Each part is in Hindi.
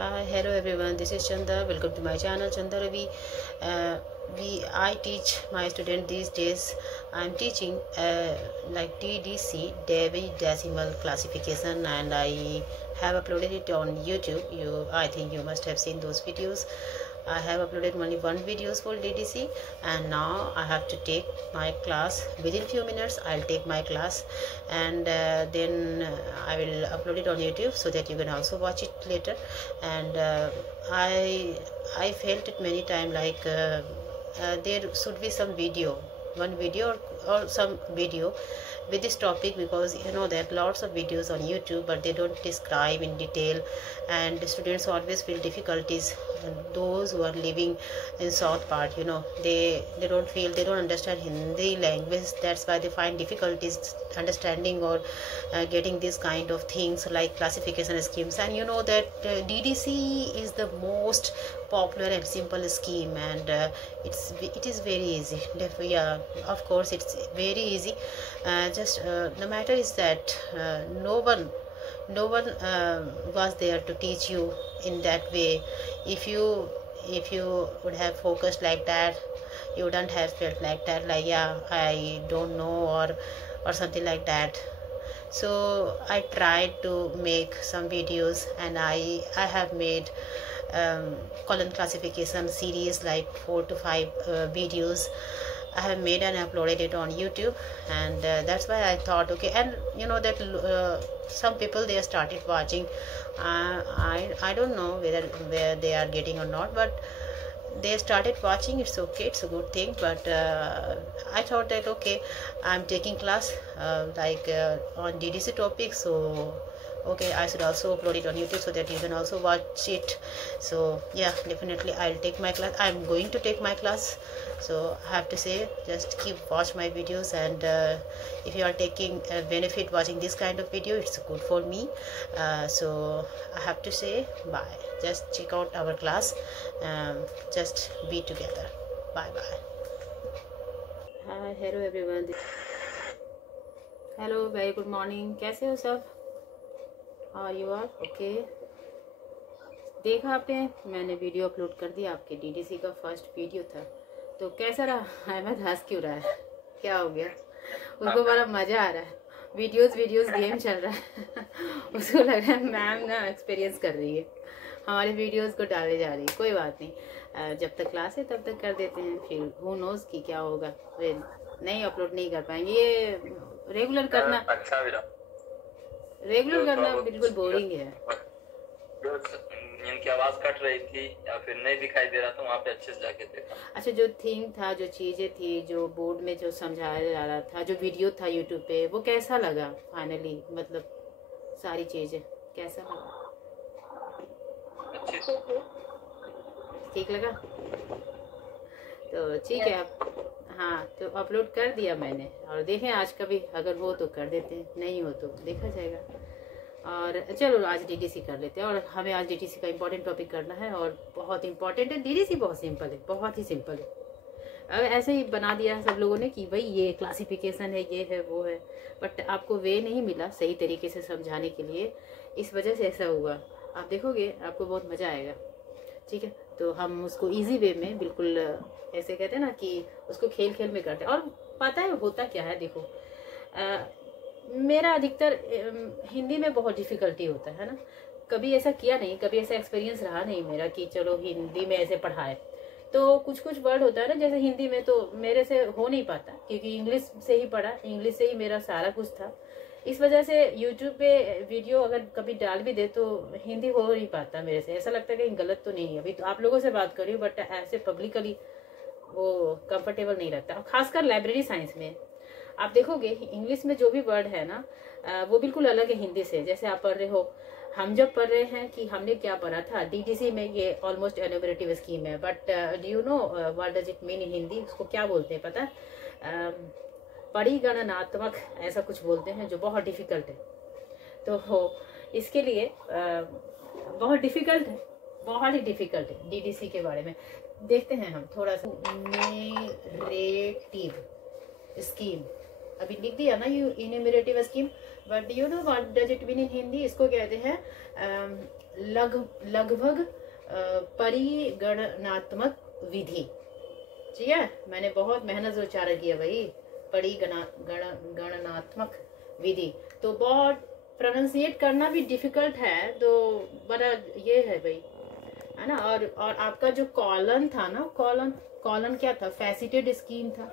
Hi, hello everyone. This is Chanda. Welcome to my channel, Chanda Ravi. I teach my student these days. I'm teaching like DDC, Debye Decimal Classification, and I have uploaded it on YouTube. I think you must have seen those videos. I have uploaded only one videos for DDC, and now I have to take my class. Within few minutes I'll take my class, and then I will upload it on YouTube so that you can also watch it later. And I felt it many times like there should be some video, one video or some video with this topic, because you know there are lots of videos on YouTube but they don't describe in detail, and the students always feel difficulties. Those who are living in south part, you know, they don't understand Hindi language. That's why they find difficulties understanding or getting this kind of things like classification schemes. And you know that DDC is the most popular and simple scheme, and it is very easy. Yeah, of course it's very easy. The matter is that no one was there to teach you in that way. If you would have focused like that, you wouldn't have felt like that, like yeah, I don't know, or something like that. So I tried to make some videos, and I have made column classification series like 4 to 5 videos I have made and uploaded it on YouTube. And that's why I thought, okay. And you know that some people, they started watching. I don't know where they are getting or not, but they started watching. It's okay, it's a good thing. But I thought that okay, I'm taking class on DDC topic, so okay, I should also upload it on YouTube so that you can also watch it. So yeah, definitely I'll take my class. I'm going to take my class, so I have to say, just keep watch my videos. And if you are taking benefit watching this kind of video, it's good for me. So I have to say bye. Just check out our class. Just be together. Bye bye. Hi, hello everyone. Hello, very good morning. कैसे हो सब? You are okay? देखा आपने, मैंने वीडियो अपलोड कर दिया, आपके डीडीसी का फर्स्ट वीडियो था, तो कैसा रहा? अहमद हंस क्यों रहा है? क्या हो गया? उसको बड़ा मज़ा आ रहा है। वीडियोस गेम चल रहा है उसको लग रहा है मैम ना एक्सपीरियंस कर रही है, हमारे वीडियोस को डाले जा रही है। कोई बात नहीं, जब तक क्लास है तब तक कर देते हैं, फिर हु नोज़ कि क्या होगा। नहीं अपलोड नहीं कर पाएंगे, ये रेगुलर करना बिल्कुल बोरिंग है। इनकी आवाज कट रही थी या फिर नहीं दिखाई दे रहा था, वहाँ पे अच्छे से जाके देखा। अच्छा, जो थीम था, जो चीजें थी, जो बोर्ड में जो समझाया जा रहा था, जो वीडियो था यूट्यूब पे, वो कैसा लगा फाइनली? मतलब सारी चीजें कैसा लगा? अच्छे से ठीक लगा? तो ठीक है। आप हाँ, तो अपलोड कर दिया मैंने, और देखें आज का भी, अगर हो तो कर देते हैं, नहीं हो तो देखा जाएगा। और चलो आज डीडीसी कर लेते हैं, और हमें आज डीडीसी का इम्पोर्टेंट टॉपिक करना है, और बहुत इम्पोर्टेंट है। डीडीसी बहुत सिंपल है, बहुत ही सिंपल है। अब ऐसे ही बना दिया है सब लोगों ने कि भाई ये क्लासिफिकेशन है, ये है, वो है, बट आपको वे नहीं मिला सही तरीके से समझाने के लिए, इस वजह से ऐसा हुआ। आप देखोगे आपको बहुत मज़ा आएगा, ठीक है? तो हम उसको इजी वे में, बिल्कुल ऐसे कहते हैं ना कि उसको खेल खेल में करते हैं। और पता है होता क्या है, देखो मेरा अधिकतर हिंदी में बहुत डिफ़िकल्टी होता है ना, कभी ऐसा किया नहीं, कभी ऐसा एक्सपीरियंस रहा नहीं मेरा कि चलो हिंदी में ऐसे पढ़ाए। तो कुछ वर्ड होता है ना, जैसे हिंदी में तो मेरे से हो नहीं पाता, क्योंकि इंग्लिश से ही पढ़ा, इंग्लिश से ही मेरा सारा कुछ था। इस वजह से यूट्यूब पे वीडियो अगर कभी डाल भी दे तो हिंदी हो नहीं पाता मेरे से। ऐसा लगता है कि गलत तो नहीं है। अभी तो आप लोगों से बात कर रही हूँ, बट ऐसे पब्लिकली वो कंफर्टेबल नहीं लगता। और खासकर लाइब्रेरी साइंस में आप देखोगे इंग्लिश में जो भी वर्ड है ना, वो बिल्कुल अलग है हिंदी से। जैसे आप पढ़ रहे हो, हम जब पढ़ रहे हैं कि हमने क्या पढ़ा था डीडीसी में, ये ऑलमोस्ट एनुमरेटिव स्कीम है, but do you know what does it mean in Hindi? उसको क्या बोलते हैं पता है? परिगणनात्मक ऐसा कुछ बोलते हैं, जो बहुत डिफिकल्ट है। तो इसके लिए बहुत डिफिकल्ट है, बहुत ही डिफिकल्ट है। डीडीसी के बारे में देखते हैं हम थोड़ा सा। इन्यूमरेटिव स्कीम अभी लिख दिया ना, enumerative scheme, but you know what does it mean in Hindi? इसको कहते हैं लगभग परिगणनात्मक विधि। ठीक है, मैंने बहुत मेहनत से उच्चारण किया भाई, परिगणनात्मक विधि। तो बहुत प्रोनाउंसिएट करना भी डिफिकल्ट है, तो बड़ा ये है भाई, है ना। और आपका जो कॉलन था ना, कॉलन क्या था, फैसिटेड स्कीम था,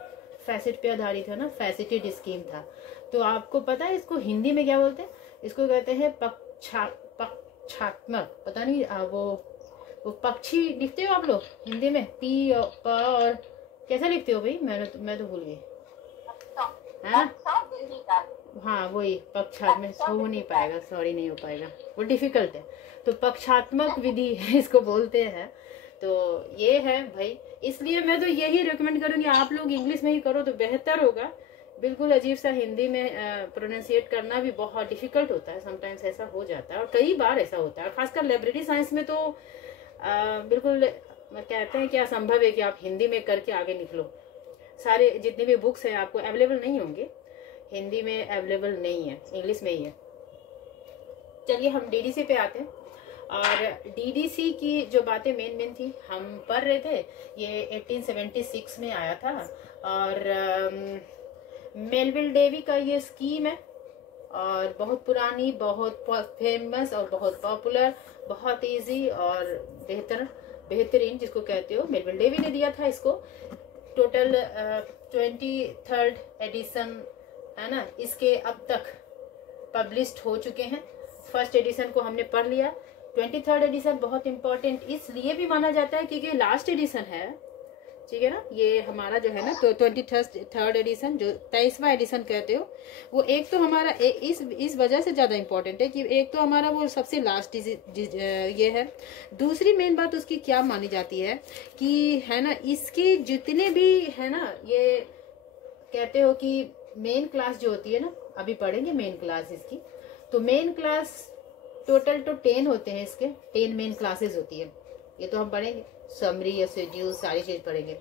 फैसिट पे आधारित है ना, फैसिटेड स्कीम था। तो आपको पता है इसको हिंदी में क्या बोलते हैं? इसको कहते हैं पक्षात्मक। पता नहीं वो पक्षी लिखते हो आप लोग हिंदी में, पी और प और कैसा लिखते हो भाई? मैं तो भूल गई, है ना। हाँ वही पक्षात्मक में हो नहीं पाएगा, सॉरी नहीं हो पाएगा, वो डिफिकल्ट है। तो पक्षात्मक विधि इसको बोलते हैं। तो ये है भाई, इसलिए मैं तो यही रिकमेंड करूंगी आप लोग इंग्लिश में ही करो तो बेहतर होगा। बिल्कुल अजीब सा हिंदी में प्रोनाउंसिएट करना भी बहुत डिफिकल्ट होता है, समटाइम्स ऐसा हो जाता है, और कई बार ऐसा होता है। खासकर लाइब्रेरी साइंस में तो बिल्कुल कहते हैं कि असंभव है कि आप हिंदी में करके आगे निकलो। सारे जितने भी बुक्स हैं आपको अवेलेबल नहीं होंगे, हिंदी में अवेलेबल नहीं है, इंग्लिश में ही है। चलिए हम डीडीसी पे आते हैं। और डीडीसी की जो बातें मेन थी हम पढ़ रहे थे, ये 1876 में आया था। और मेलविल डेवी का ये स्कीम है, और बहुत पुरानी, बहुत फेमस और बहुत पॉपुलर, बहुत इजी और बेहतरीन जिसको कहते हो, मेलविल डेवी ने दिया था इसको। टोटल 23rd एडिशन है ना, इसके अब तक पब्लिश्ड हो चुके हैं। फर्स्ट एडिशन को हमने पढ़ लिया। 23rd एडिशन बहुत इंपॉर्टेंट इसलिए भी माना जाता है क्योंकि लास्ट एडिशन है, ठीक है ना। ये हमारा जो है ना, तो 23rd एडिशन जो 23वां एडिशन कहते हो, वो एक तो हमारा इस वजह से ज्यादा इंपॉर्टेंट है कि एक तो हमारा वो सबसे लास्ट ये है। दूसरी मेन बात उसकी क्या मानी जाती है कि है ना, इसके जितने भी है ना, ये कहते हो कि मेन क्लास जो होती है ना, अभी पढ़ेंगे मेन क्लास इसकी। तो मेन क्लास टोटल तो 10 होते हैं, इसके 10 मेन क्लासेस होती है, ये तो हम पढ़ेंगे। समरी या शेड्यूल सारी चीज पढ़ेंगे।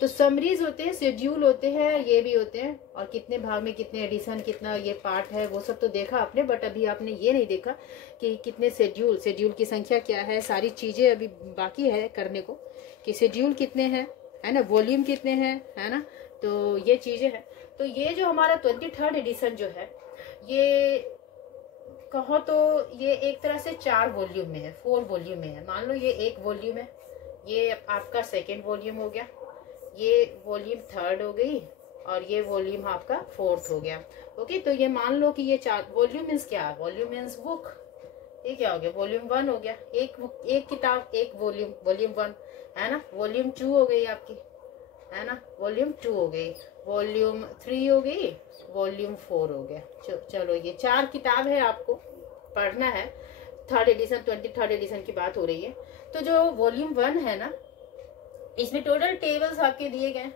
तो समरीज होते हैं, शेड्यूल होते हैं, ये भी होते हैं, और कितने भाग में कितने एडिशन, कितना ये पार्ट है, वो सब तो देखा आपने। बट अभी आपने ये नहीं देखा कि कितने शेड्यूल की संख्या क्या है, सारी चीजें अभी बाकी है करने को, कि शेड्यूल कितने हैं, है ना, वॉल्यूम कितने हैं, है ना। तो ये चीजें हैं। तो ये जो हमारा 23rd एडिशन जो है, ये कहो तो ये एक तरह से 4 वॉल्यूम में है, 4 वॉल्यूम में है। मान लो ये एक वॉल्यूम है, ये आपका सेकेंड वॉल्यूम हो गया, ये वॉल्यूम 3rd हो गई, और ये वॉल्यूम आपका 4th हो गया। ओके, तो ये मान लो कि ये 4 वॉल्यूम मीन्स क्या, वॉल्यूम मीन्स बुक। ये क्या हो गया, वॉल्यूम 1 हो गया, एक किताब एक वॉल्यूम 1, है ना। वॉल्यूम 2 हो गई आपकी, है ना, वॉल्यूम 2 हो गई, वॉल्यूम 3 हो गई, वॉल्यूम 4 हो गया। चलो ये 4 किताब है, आपको पढ़ना है। 23rd एडिशन की बात हो रही है। तो जो वॉल्यूम 1 है ना, इसमें टोटल टेबल्स आपके दिए गए,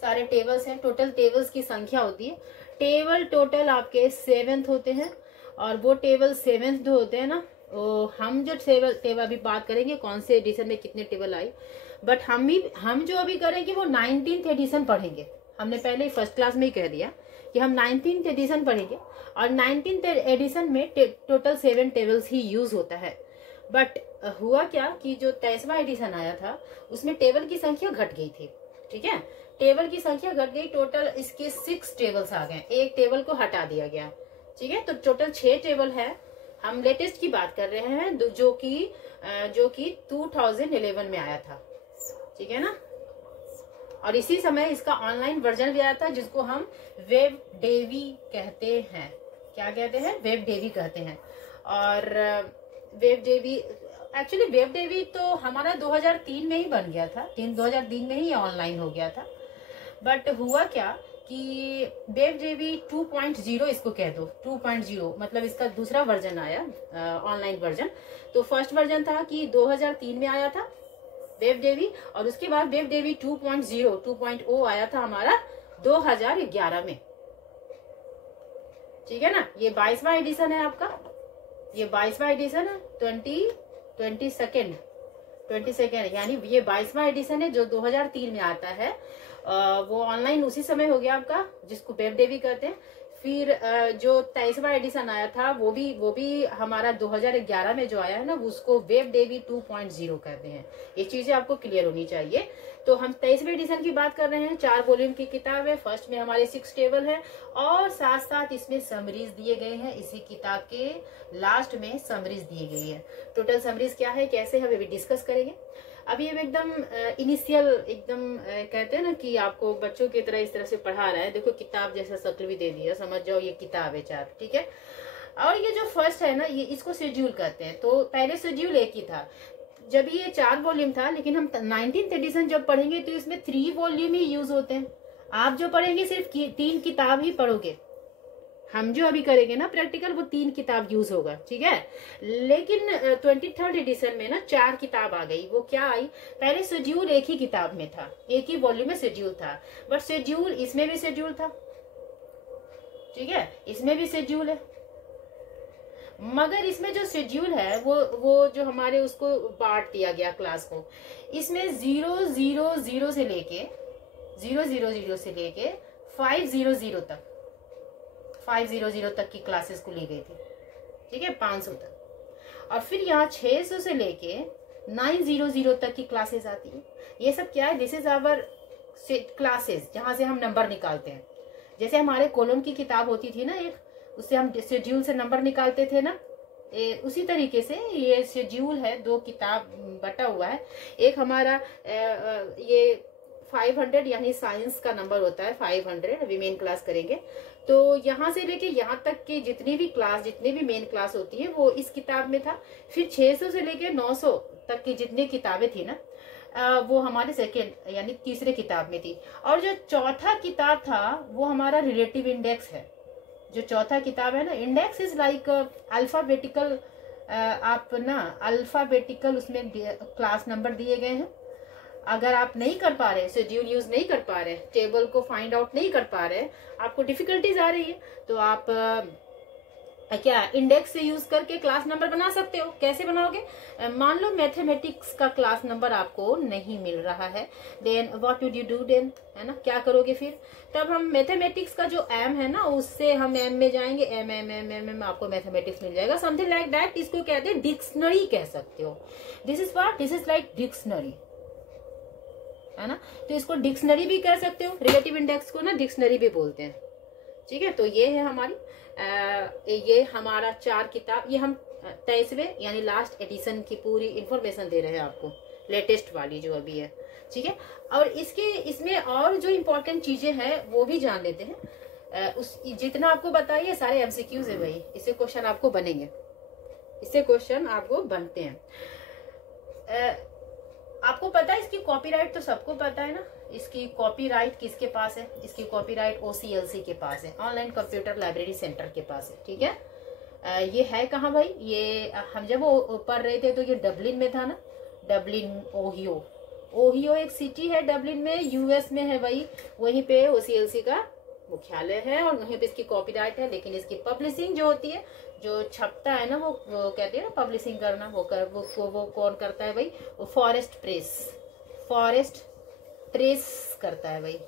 सारे टेबल्स हैं। टोटल टेबल्स की संख्या होती है, टेबल टोटल आपके 7 होते हैं। और वो टेबल 7 जो होते हैं ना, वो हम जो टेबल अभी बात करेंगे कौन से एडिशन में कितने टेबल आई, बट हम जो अभी करेंगे वो 19th एडिशन पढ़ेंगे। हमने पहले ही फर्स्ट क्लास में ही कह दिया कि हम 19th एडिशन पढ़ेंगे, और 19th एडिशन में टोटल 7 टेबल्स ही यूज होता है। बट हुआ क्या कि जो 23वां एडिशन आया था, उसमें टेबल की संख्या घट गई थी। ठीक है, टेबल की संख्या घट गई, टोटल इसके 6 टेबल्स आ गए, एक टेबल को हटा दिया गया। ठीक है, तो टोटल 6 टेबल है। हम लेटेस्ट की बात कर रहे हैं, जो कि 2011 में आया था। ठीक है ना, और इसी समय इसका ऑनलाइन वर्जन भी आया था, जिसको हम वेब डेवी कहते हैं। क्या कहते हैं, वेब डेवी कहते हैं। और web Dewey, actually web Dewey तो हमारा 2003 में ही बन गया था, 2003 में ही ऑनलाइन हो गया था। बट हुआ क्या कि वेब डेवी 2.0 इसको कह दो, 2.0 मतलब इसका दूसरा वर्जन आया, ऑनलाइन वर्जन। तो फर्स्ट वर्जन था कि 2003 में आया था वेब डेवी, और उसके बाद वेब डेवी 2.0 आया था हमारा 2011 में। ठीक है ना, ये 22वां एडिशन है आपका, ये 22वां एडिशन है, 22nd यानी ये 22वां एडिशन है जो 2003 में आता है। वो ऑनलाइन उसी समय हो गया आपका, जिसको वेब डेवी कहते हैं। फिर जो 23वां एडिशन आया था वो भी हमारा 2011 में जो आया है ना, उसको वेब डेवी 2.0 कहते हैं। ये चीजें आपको क्लियर होनी चाहिए। तो हम 23वें एडिशन की बात कर रहे हैं। 4 वॉल्यूम की किताब है। फर्स्ट में हमारे 6 टेबल है और साथ साथ इसमें समरीज दिए गए हैं। इसी किताब के लास्ट में समरीज दी गई है। टोटल समरीज क्या है, कैसे, हम अभी डिस्कस करेंगे। अभी हम एकदम इनिशियल एकदम कहते हैं ना कि आपको बच्चों की तरह इस तरह से पढ़ा रहा है। देखो किताब जैसा शक्ल भी दे दिया, समझ जाओ ये किताब है 4, ठीक है। और ये जो फर्स्ट है ना, ये इसको शेड्यूल कहते हैं। तो पहले शेड्यूल एक ही था जब ये 4 वॉल्यूम था, लेकिन हम 19th एडिशन जब पढ़ेंगे तो इसमें 3 वॉल्यूम ही यूज होते हैं। आप जो पढ़ेंगे सिर्फ 3 किताब ही पढ़ोगे। हम जो अभी करेंगे ना प्रैक्टिकल, वो 3 किताब यूज होगा, ठीक है। लेकिन 23rd एडिशन में ना 4 किताब आ गई। वो क्या आई, पहले शेड्यूल एक ही किताब में था, एक ही वॉल्यूम में शेड्यूल था, बट शेड्यूल इसमें भी शेड्यूल था, ठीक है, इसमें भी शेड्यूल है। मगर इसमें जो शेड्यूल है वो जो हमारे उसको बांट दिया गया क्लास को। इसमें 000 से लेके 500 तक की क्लासेस को ली गई थी, ठीक है, 500 तक। और फिर यहाँ 600 से लेके 900 तक की क्लासेस आती है। ये सब क्या है, दिस इज आवर क्लासेस, जहां से हम नंबर निकालते हैं। जैसे हमारे कॉलम की किताब होती थी ना एक, उससे हम शेड्यूल से नंबर निकालते थे ना, उसी तरीके से ये शेड्यूल है। 2 किताब बटा हुआ है। एक हमारा ये 500 यानी साइंस का नंबर होता है 500, अभी मेन क्लास करेंगे। तो यहाँ से लेके यहाँ तक की जितनी भी मेन क्लास होती है वो इस किताब में था। फिर 600 से लेके 900 तक की जितनी किताबें थी ना, वो हमारे सेकेंड यानी तीसरे किताब में थी। और जो चौथा किताब था वो हमारा रिलेटिव इंडेक्स है। जो चौथा किताब है ना, इंडेक्स इज लाइक अल्फाबेटिकल, आप ना अल्फाबेटिकल उसमें क्लास नंबर दिए गए हैं। अगर आप नहीं कर पा रहे, शेड्यूल यूज नहीं कर पा रहे, टेबल को फाइंड आउट नहीं कर पा रहे, आपको डिफिकल्टीज आ रही है, तो आप क्या इंडेक्स से यूज करके क्लास नंबर बना सकते हो। कैसे बनाओगे, मान लो मैथमेटिक्स का क्लास नंबर आपको नहीं मिल रहा है, then what would you do then, है ना, क्या करोगे फिर। तब हम मैथमेटिक्स का जो एम है ना, उससे हम एम में जाएंगे, एम आपको मैथमेटिक्स मिल जाएगा, समथिंग लाइक दैट। इसको कहते हैं डिक्शनरी कह सकते हो। This is what, this is like dictionary, है ना। तो इसको डिक्शनरी भी कह सकते हो, रिलेटिव इंडेक्स को ना डिक्शनरी भी बोलते हैं, ठीक है। तो ये है हमारी ये हमारा 4 किताब, ये हम 23वें यानी लास्ट एडिशन की पूरी इंफॉर्मेशन दे रहे हैं आपको, लेटेस्ट वाली जो अभी है, ठीक है। और इसमें और जो इम्पोर्टेंट चीजें हैं वो भी जान लेते हैं। उस जितना आपको बताइए सारे एमसीक्यूज है भाई, इससे क्वेश्चन आपको बनेंगे, इससे क्वेश्चन आपको बनते हैं। आपको पता है इसकी कॉपीराइट तो सबको पता है ना, इसकी कॉपीराइट किसके पास है, इसकी कॉपीराइट OCLC के पास है, ऑनलाइन कंप्यूटर लाइब्रेरी सेंटर के पास है, ठीक है। ये है कहाँ भाई, ये हम जब वो पढ़ रहे थे तो ये डबलिन में था ना, डबलिन ओहियो एक सिटी है डबलिन में, US में है भाई। वहीं पे OCLC का मुख्यालय है और वहीं पे इसकी कॉपीराइट है। लेकिन इसकी पब्लिशिंग जो होती है, जो छपता है ना, वो कहते हैं ना पब्लिशिंग करना, वो कौन करता है भाई, वो फॉरेस्ट प्रेस करता है भाई,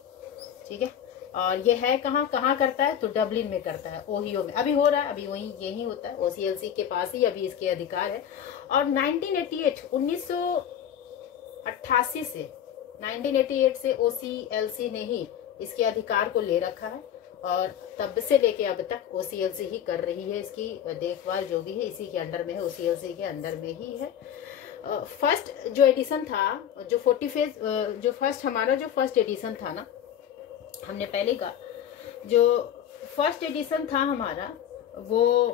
ठीक है। और ये है कहाँ करता है, तो डबलिन में करता है, ओहियो में अभी हो रहा है, अभी वही यही होता है, OCLC के पास ही अभी इसके अधिकार है। और 1988 से OCLC ने ही इसके अधिकार को ले रखा है और तब से लेके अब तक OCLC ही कर रही है इसकी देखभाल, जो भी है इसी के अंडर में है, OCLC के अंडर में ही है। फर्स्ट जो एडिशन था, जो 45 जो फर्स्ट एडिशन था ना, हमने पहले का जो फर्स्ट एडिशन था हमारा, वो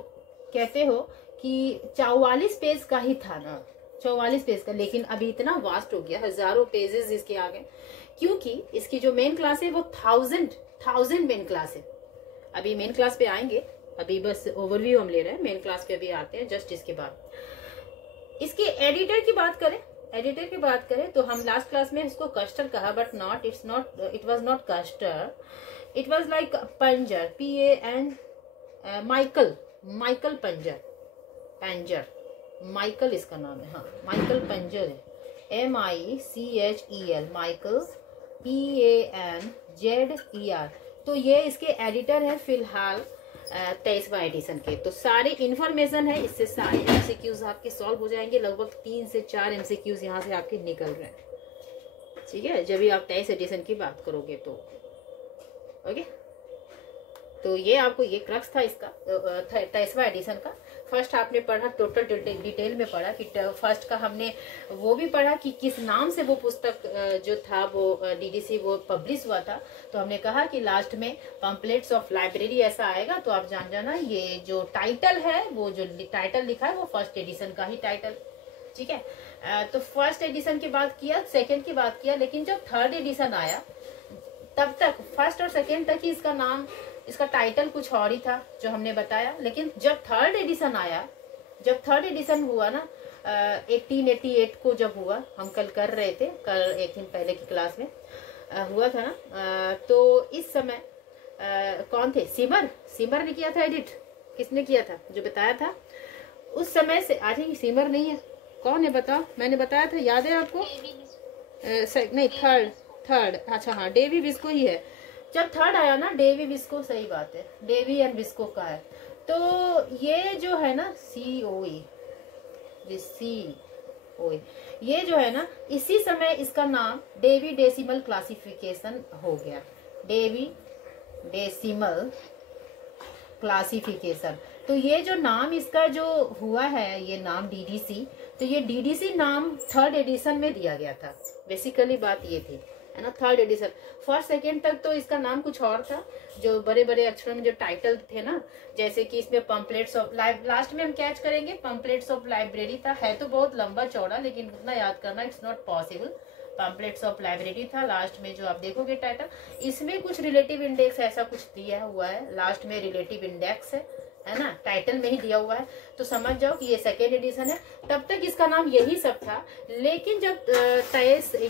कहते हो कि 44 पेज का ही था ना, 44 पेज का। लेकिन अभी इतना वास्ट हो गया, हजारों पेजेस इसके आ गए, क्योंकि इसकी जो मेन क्लास है वो 1000 मेन क्लास है। अभी मेन क्लास पे आएंगे, अभी बस ओवरव्यू हम ले रहे हैं, मेन क्लास पे अभी आते हैं जस्ट इसके बाद। इसके एडिटर की बात करें तो हम लास्ट क्लास में इसको कस्टर कहा, but it was not Custer, it was like Panzer, PAN, Michael Panzer, Michael इसका नाम है, हाँ माइकल पंजर है, MICHEL, माइकल, PANZER। तो ये इसके एडिटर है फिलहाल 23वां एडिशन के। तो सारे इन्फॉर्मेशन है, इससे सारे एमसीक्यूज आपके सॉल्व हो जाएंगे। लगभग 3 से 4 एमसीक्यूज यहाँ से आपके निकल रहे हैं, ठीक है, जब भी आप 23 एडिशन की बात करोगे तो। ओके, तो ये आपको ये क्रक्स था इसका 23वां एडिशन का। फर्स्ट आपने पढ़ा, टोटल डिटेल में पढ़ा कि फर्स्ट का हमने वो भी पढ़ा कि किस नाम से वो पुस्तक जो था वो डीडीसी वो पब्लिश हुआ था। तो हमने कहा कि लास्ट में पम्पलेट्स ऑफ लाइब्रेरी ऐसा आएगा, तो आप जान जाना ये जो टाइटल है, वो जो टाइटल लिखा है वो फर्स्ट एडिशन का ही टाइटल, ठीक है। तो फर्स्ट एडिशन की बात किया, सेकेंड की बात किया, लेकिन जब थर्ड एडिशन आया तब तक फर्स्ट और सेकेंड तक ही इसका नाम, इसका टाइटल कुछ और ही था जो हमने बताया। लेकिन जब थर्ड एडिशन आया, जब थर्ड एडिशन हुआ ना 1888 को जब हुआ, हम कल कर रहे थे, कल एक दिन पहले की क्लास में हुआ था ना, तो इस समय कौन थे, सिमर ने किया था एडिट। किसने किया था, जो बताया था उस समय से। आई थिंक सिमर नहीं है, कौन है बताओ, मैंने बताया था, याद है आपको? नहीं, थर्ड, अच्छा हाँ, डेवी विस्को ही है। जब थर्ड आया ना, डेवी विस्को, सही बात है, डेवी एंड विस्को का है। तो ये जो है ना COE, ये जो है ना, इसी समय इसका नाम डेवी डेसिमल क्लासिफिकेशन हो गया, डेवी डेसिमल क्लासिफिकेशन। तो ये जो नाम इसका जो हुआ है, ये नाम DDC, तो ये DDC नाम थर्ड एडिशन में दिया गया था। बेसिकली बात ये थी, है ना, थर्ड एडिशन। फर्स्ट सेकेंड तक तो इसका नाम कुछ और था, जो बड़े बड़े अक्षरों में जो टाइटल थे ना, जैसे कि इसमें पम्पलेट्स ऑफ लास्ट में हम कैच करेंगे पम्पलेट्स ऑफ लाइब्रेरी था। है तो बहुत लंबा चौड़ा, लेकिन उतना याद करना it's not possible. Pamphlets of library था लास्ट में, जो आप देखोगे टाइटल, इसमें कुछ रिलेटिव इंडेक्स ऐसा कुछ दिया हुआ है, लास्ट में रिलेटिव इंडेक्स है ना, टाइटल में ही दिया हुआ है। तो समझ जाओ कि ये सेकेंड एडिशन है। तब तक इसका नाम यही सब था, लेकिन जब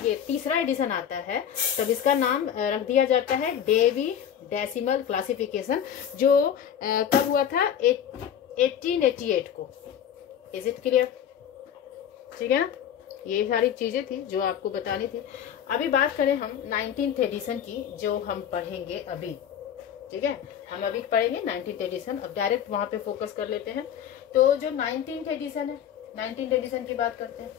ये तीसरा एडिशन आता है, तब इसका नाम रख दिया जाता है डेवी डेसिमल क्लासिफिकेशन, जो कब हुआ था, 1888 को। Is it clear? ठीक है ना, ये सारी चीजें थी जो आपको बतानी थी। अभी बात करें हम 19th एडिशन की, जो हम पढ़ेंगे अभी, ठीक है, हम अभी पढ़ेंगे 19th एडिशन। अब डायरेक्ट वहां पे फोकस कर लेते हैं। तो जो 19th एडिशन है, 19th एडिशन की बात करते हैं,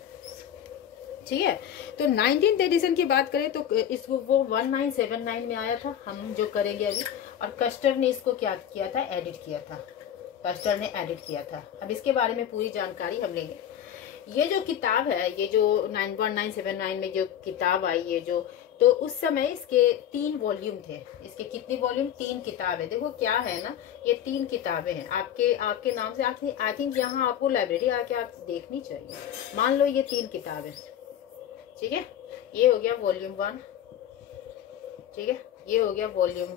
ठीक है। तो 19th एडिशन की बात करें तो इसको वो 1979 में आया था, हम जो करेंगे अभी। और कस्टर ने इसको क्या किया था, एडिट किया था, कस्टर ने एडिट किया था। अब इसके बारे में पूरी जानकारी हम लेंगे। ये जो किताब है, ये जो 1979 में जो किताब आई, ये जो, तो उस समय इसके 3 वॉल्यूम थे। इसके कितनी वॉल्यूम, 3 किताबें। देखो क्या है ना, ये 3 किताबें हैं आपके नाम से। आई थिंक यहाँ आपको लाइब्रेरी आके आप देखनी चाहिए। मान लो ये 3 किताबें, ठीक है, ये हो गया वॉल्यूम 1, ठीक है, ये हो गया वॉल्यूम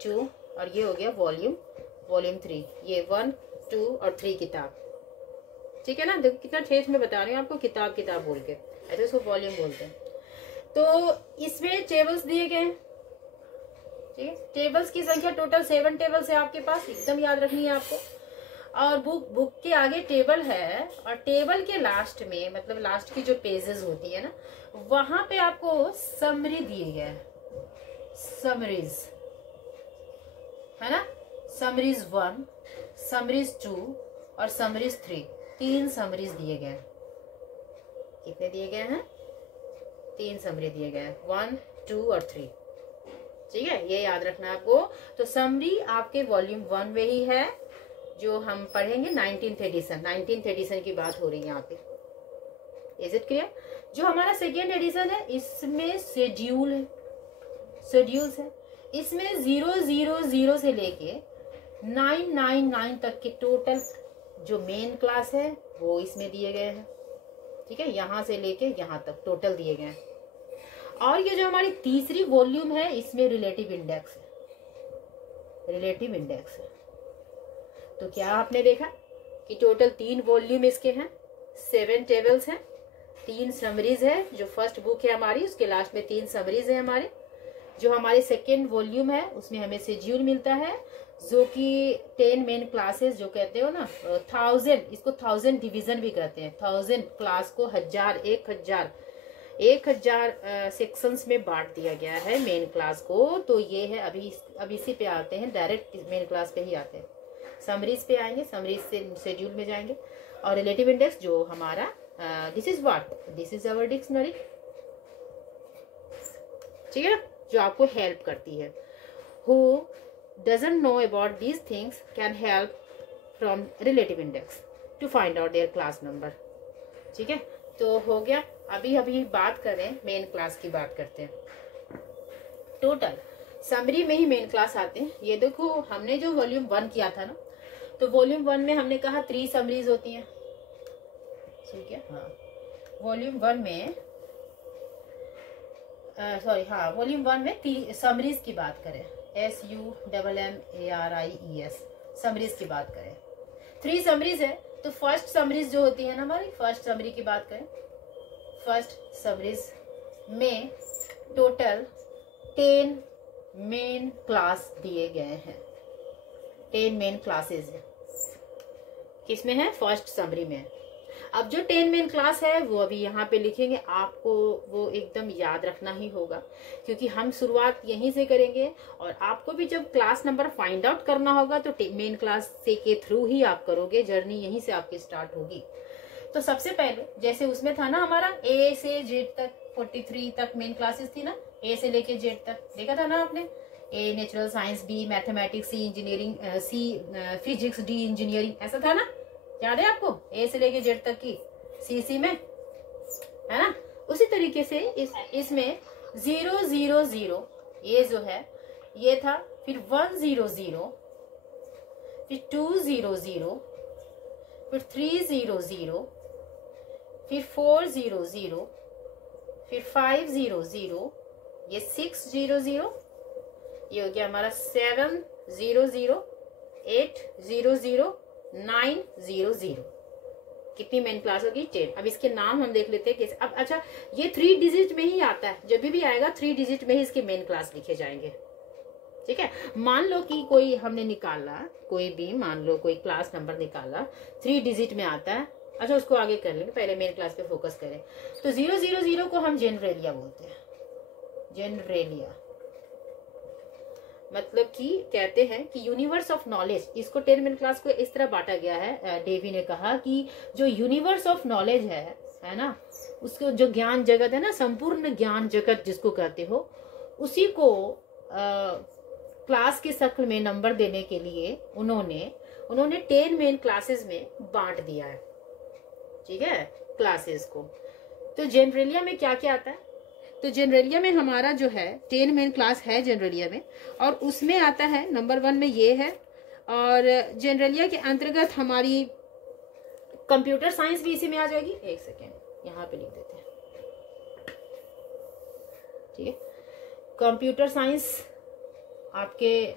2, और ये हो गया वॉल्यूम 3। ये 1, 2 और 3 किताब, ठीक है ना। देखो कितना ठेठ में बता रही हूँ आपको, किताब बोल के, ऐसे उसको वॉल्यूम बोलते हैं। तो इसमें टेबल्स दिए गए हैं, ठीक है। टेबल्स की संख्या टोटल 7 टेबल्स है आपके पास, एकदम याद रखनी है आपको। और बुक के आगे टेबल है, और टेबल के लास्ट में, मतलब लास्ट की जो पेजेस होती है ना, वहां पे आपको समरी दिए गए, समरीज, है ना, समरीज 1, समरीज 2 और समरीज 3। 3 समरीज दिए गए। कितने दिए गए हैं, 3 समरी दिए गए हैं, 1, 2 और 3, ठीक है, ये याद रखना है आपको। तो समरी आपके वॉल्यूम 1 में ही है, जो हम पढ़ेंगे 19th एडिशन की बात हो रही है यहाँ पे। Is it clear? जो हमारा सेकेंड एडिशन है, इसमें शेड्यूल्स है। इसमें 000 से लेके 999 तक के टोटल जो मेन क्लास है वो इसमें दिए गए हैं, ठीक है, यहाँ से लेके यहाँ तक टोटल दिए गए हैं। और ये जो हमारी तीसरी वॉल्यूम है, इसमें रिलेटिव इंडेक्स है। तो क्या आपने देखा कि टोटल 3 वॉल्यूम इसके हैं, 7 टेबल्स हैं, 3 समरीज है। जो फर्स्ट बुक है हमारी, उसके लास्ट में 3 समरीज है हमारे। जो हमारे सेकेंड वॉल्यूम है, उसमें हमें शेड्यूल मिलता है, जो कि 10 मेन क्लासेस जो कहते हो ना, 1000, इसको 1000 डिवीजन भी कहते हैं। 1000 क्लास को 1000, 1000 सेक्शंस में बांट दिया गया है मेन क्लास को। तो ये है, अभी इसी पे आते हैं, डायरेक्ट मेन क्लास पे ही आते हैं। समरीज पे आएंगे, समरीज से शेड्यूल में जाएंगे, और रिलेटिव इंडेक्स जो हमारा this is what, this is our dictionary, ठीक है, जो आपको हेल्प करती है। Who doesn't know about these things can help from relative index to find out their class number, ठीक है। तो हो गया। अभी बात करें मेन क्लास की, बात करते हैं। टोटल समरी में ही मेन क्लास आते हैं। ये देखो, हमने जो वॉल्यूम 1 किया था ना, तो वॉल्यूम 1 में हमने कहा 3 समरीज होती हैं, ठीक है। हाँ, वॉल्यूम 1 में वॉल्यूम 1 में 3 समरीज की बात करें, SUMMARIES समरीज की बात करें, 3 समरीज है। तो फर्स्ट समरीज जो होती है ना हमारी, फर्स्ट समरी की बात करें, फर्स्ट समरीज में टोटल 10 मेन क्लास दिए गए हैं, 10 मेन क्लासेस है। किसमें है? फर्स्ट समरी में। अब जो 10 मेन क्लास है वो अभी यहाँ पे लिखेंगे, आपको वो एकदम याद रखना ही होगा, क्योंकि हम शुरुआत यहीं से करेंगे, और आपको भी जब क्लास नंबर फाइंड आउट करना होगा तो मेन क्लास से के थ्रू ही आप करोगे, जर्नी यहीं से आपकी स्टार्ट होगी। तो सबसे पहले जैसे उसमें था ना हमारा A से Z तक 43 तक मेन क्लासेस थी ना, A से लेके Z तक देखा था ना आपने, A natural science, B mathematics, C engineering, C physics, D engineering, ऐसा था ना, याद है आपको? A से लेके Z तक की CC में, है ना। उसी तरीके से इसमें 000 ये जो है ये था, फिर 100, फिर 200, फिर 300, फिर 400, फिर 500, ये 600, ये हो गया हमारा 700, 800, 900। कितनी मेन क्लास होगी? 10। अब इसके नाम हम देख लेते हैं कैसे। अब अच्छा, ये 3 डिजिट में ही आता है, जब भी आएगा 3 डिजिट में ही इसके मेन क्लास लिखे जाएंगे, ठीक है। मान लो कि कोई हमने निकाला, कोई भी मान लो कोई क्लास नंबर निकाला 3 डिजिट में आता है, अच्छा उसको आगे कर लेंगे, पहले मेन क्लास पे फोकस करें। तो 000 को हम जेनरेलिया बोलते हैं, जेनरेलिया मतलब कि कहते हैं कि यूनिवर्स ऑफ नॉलेज, इसको 10 मेन क्लास को इस तरह बांटा गया है। डेवी ने कहा कि जो यूनिवर्स ऑफ नॉलेज है ना, उसको जो ज्ञान जगत है ना, संपूर्ण ज्ञान जगत जिसको कहते हो, उसी को क्लास के शक्ल में नंबर देने के लिए उन्होंने 10 मेन क्लासेस में बांट दिया है, ठीक है, क्लासेस को। तो जेनरेलिया में क्या क्या आता है? तो जेनरेलिया में हमारा जो है 10 मेन क्लास है जेनरेलिया में, और उसमें आता है नंबर 1 में ये है, और जेनरेलिया के अंतर्गत हमारी कंप्यूटर साइंस भी इसी में आ जाएगी। एक सेकेंड यहाँ पे लिख देते हैं, ठीक है। कंप्यूटर साइंस आपके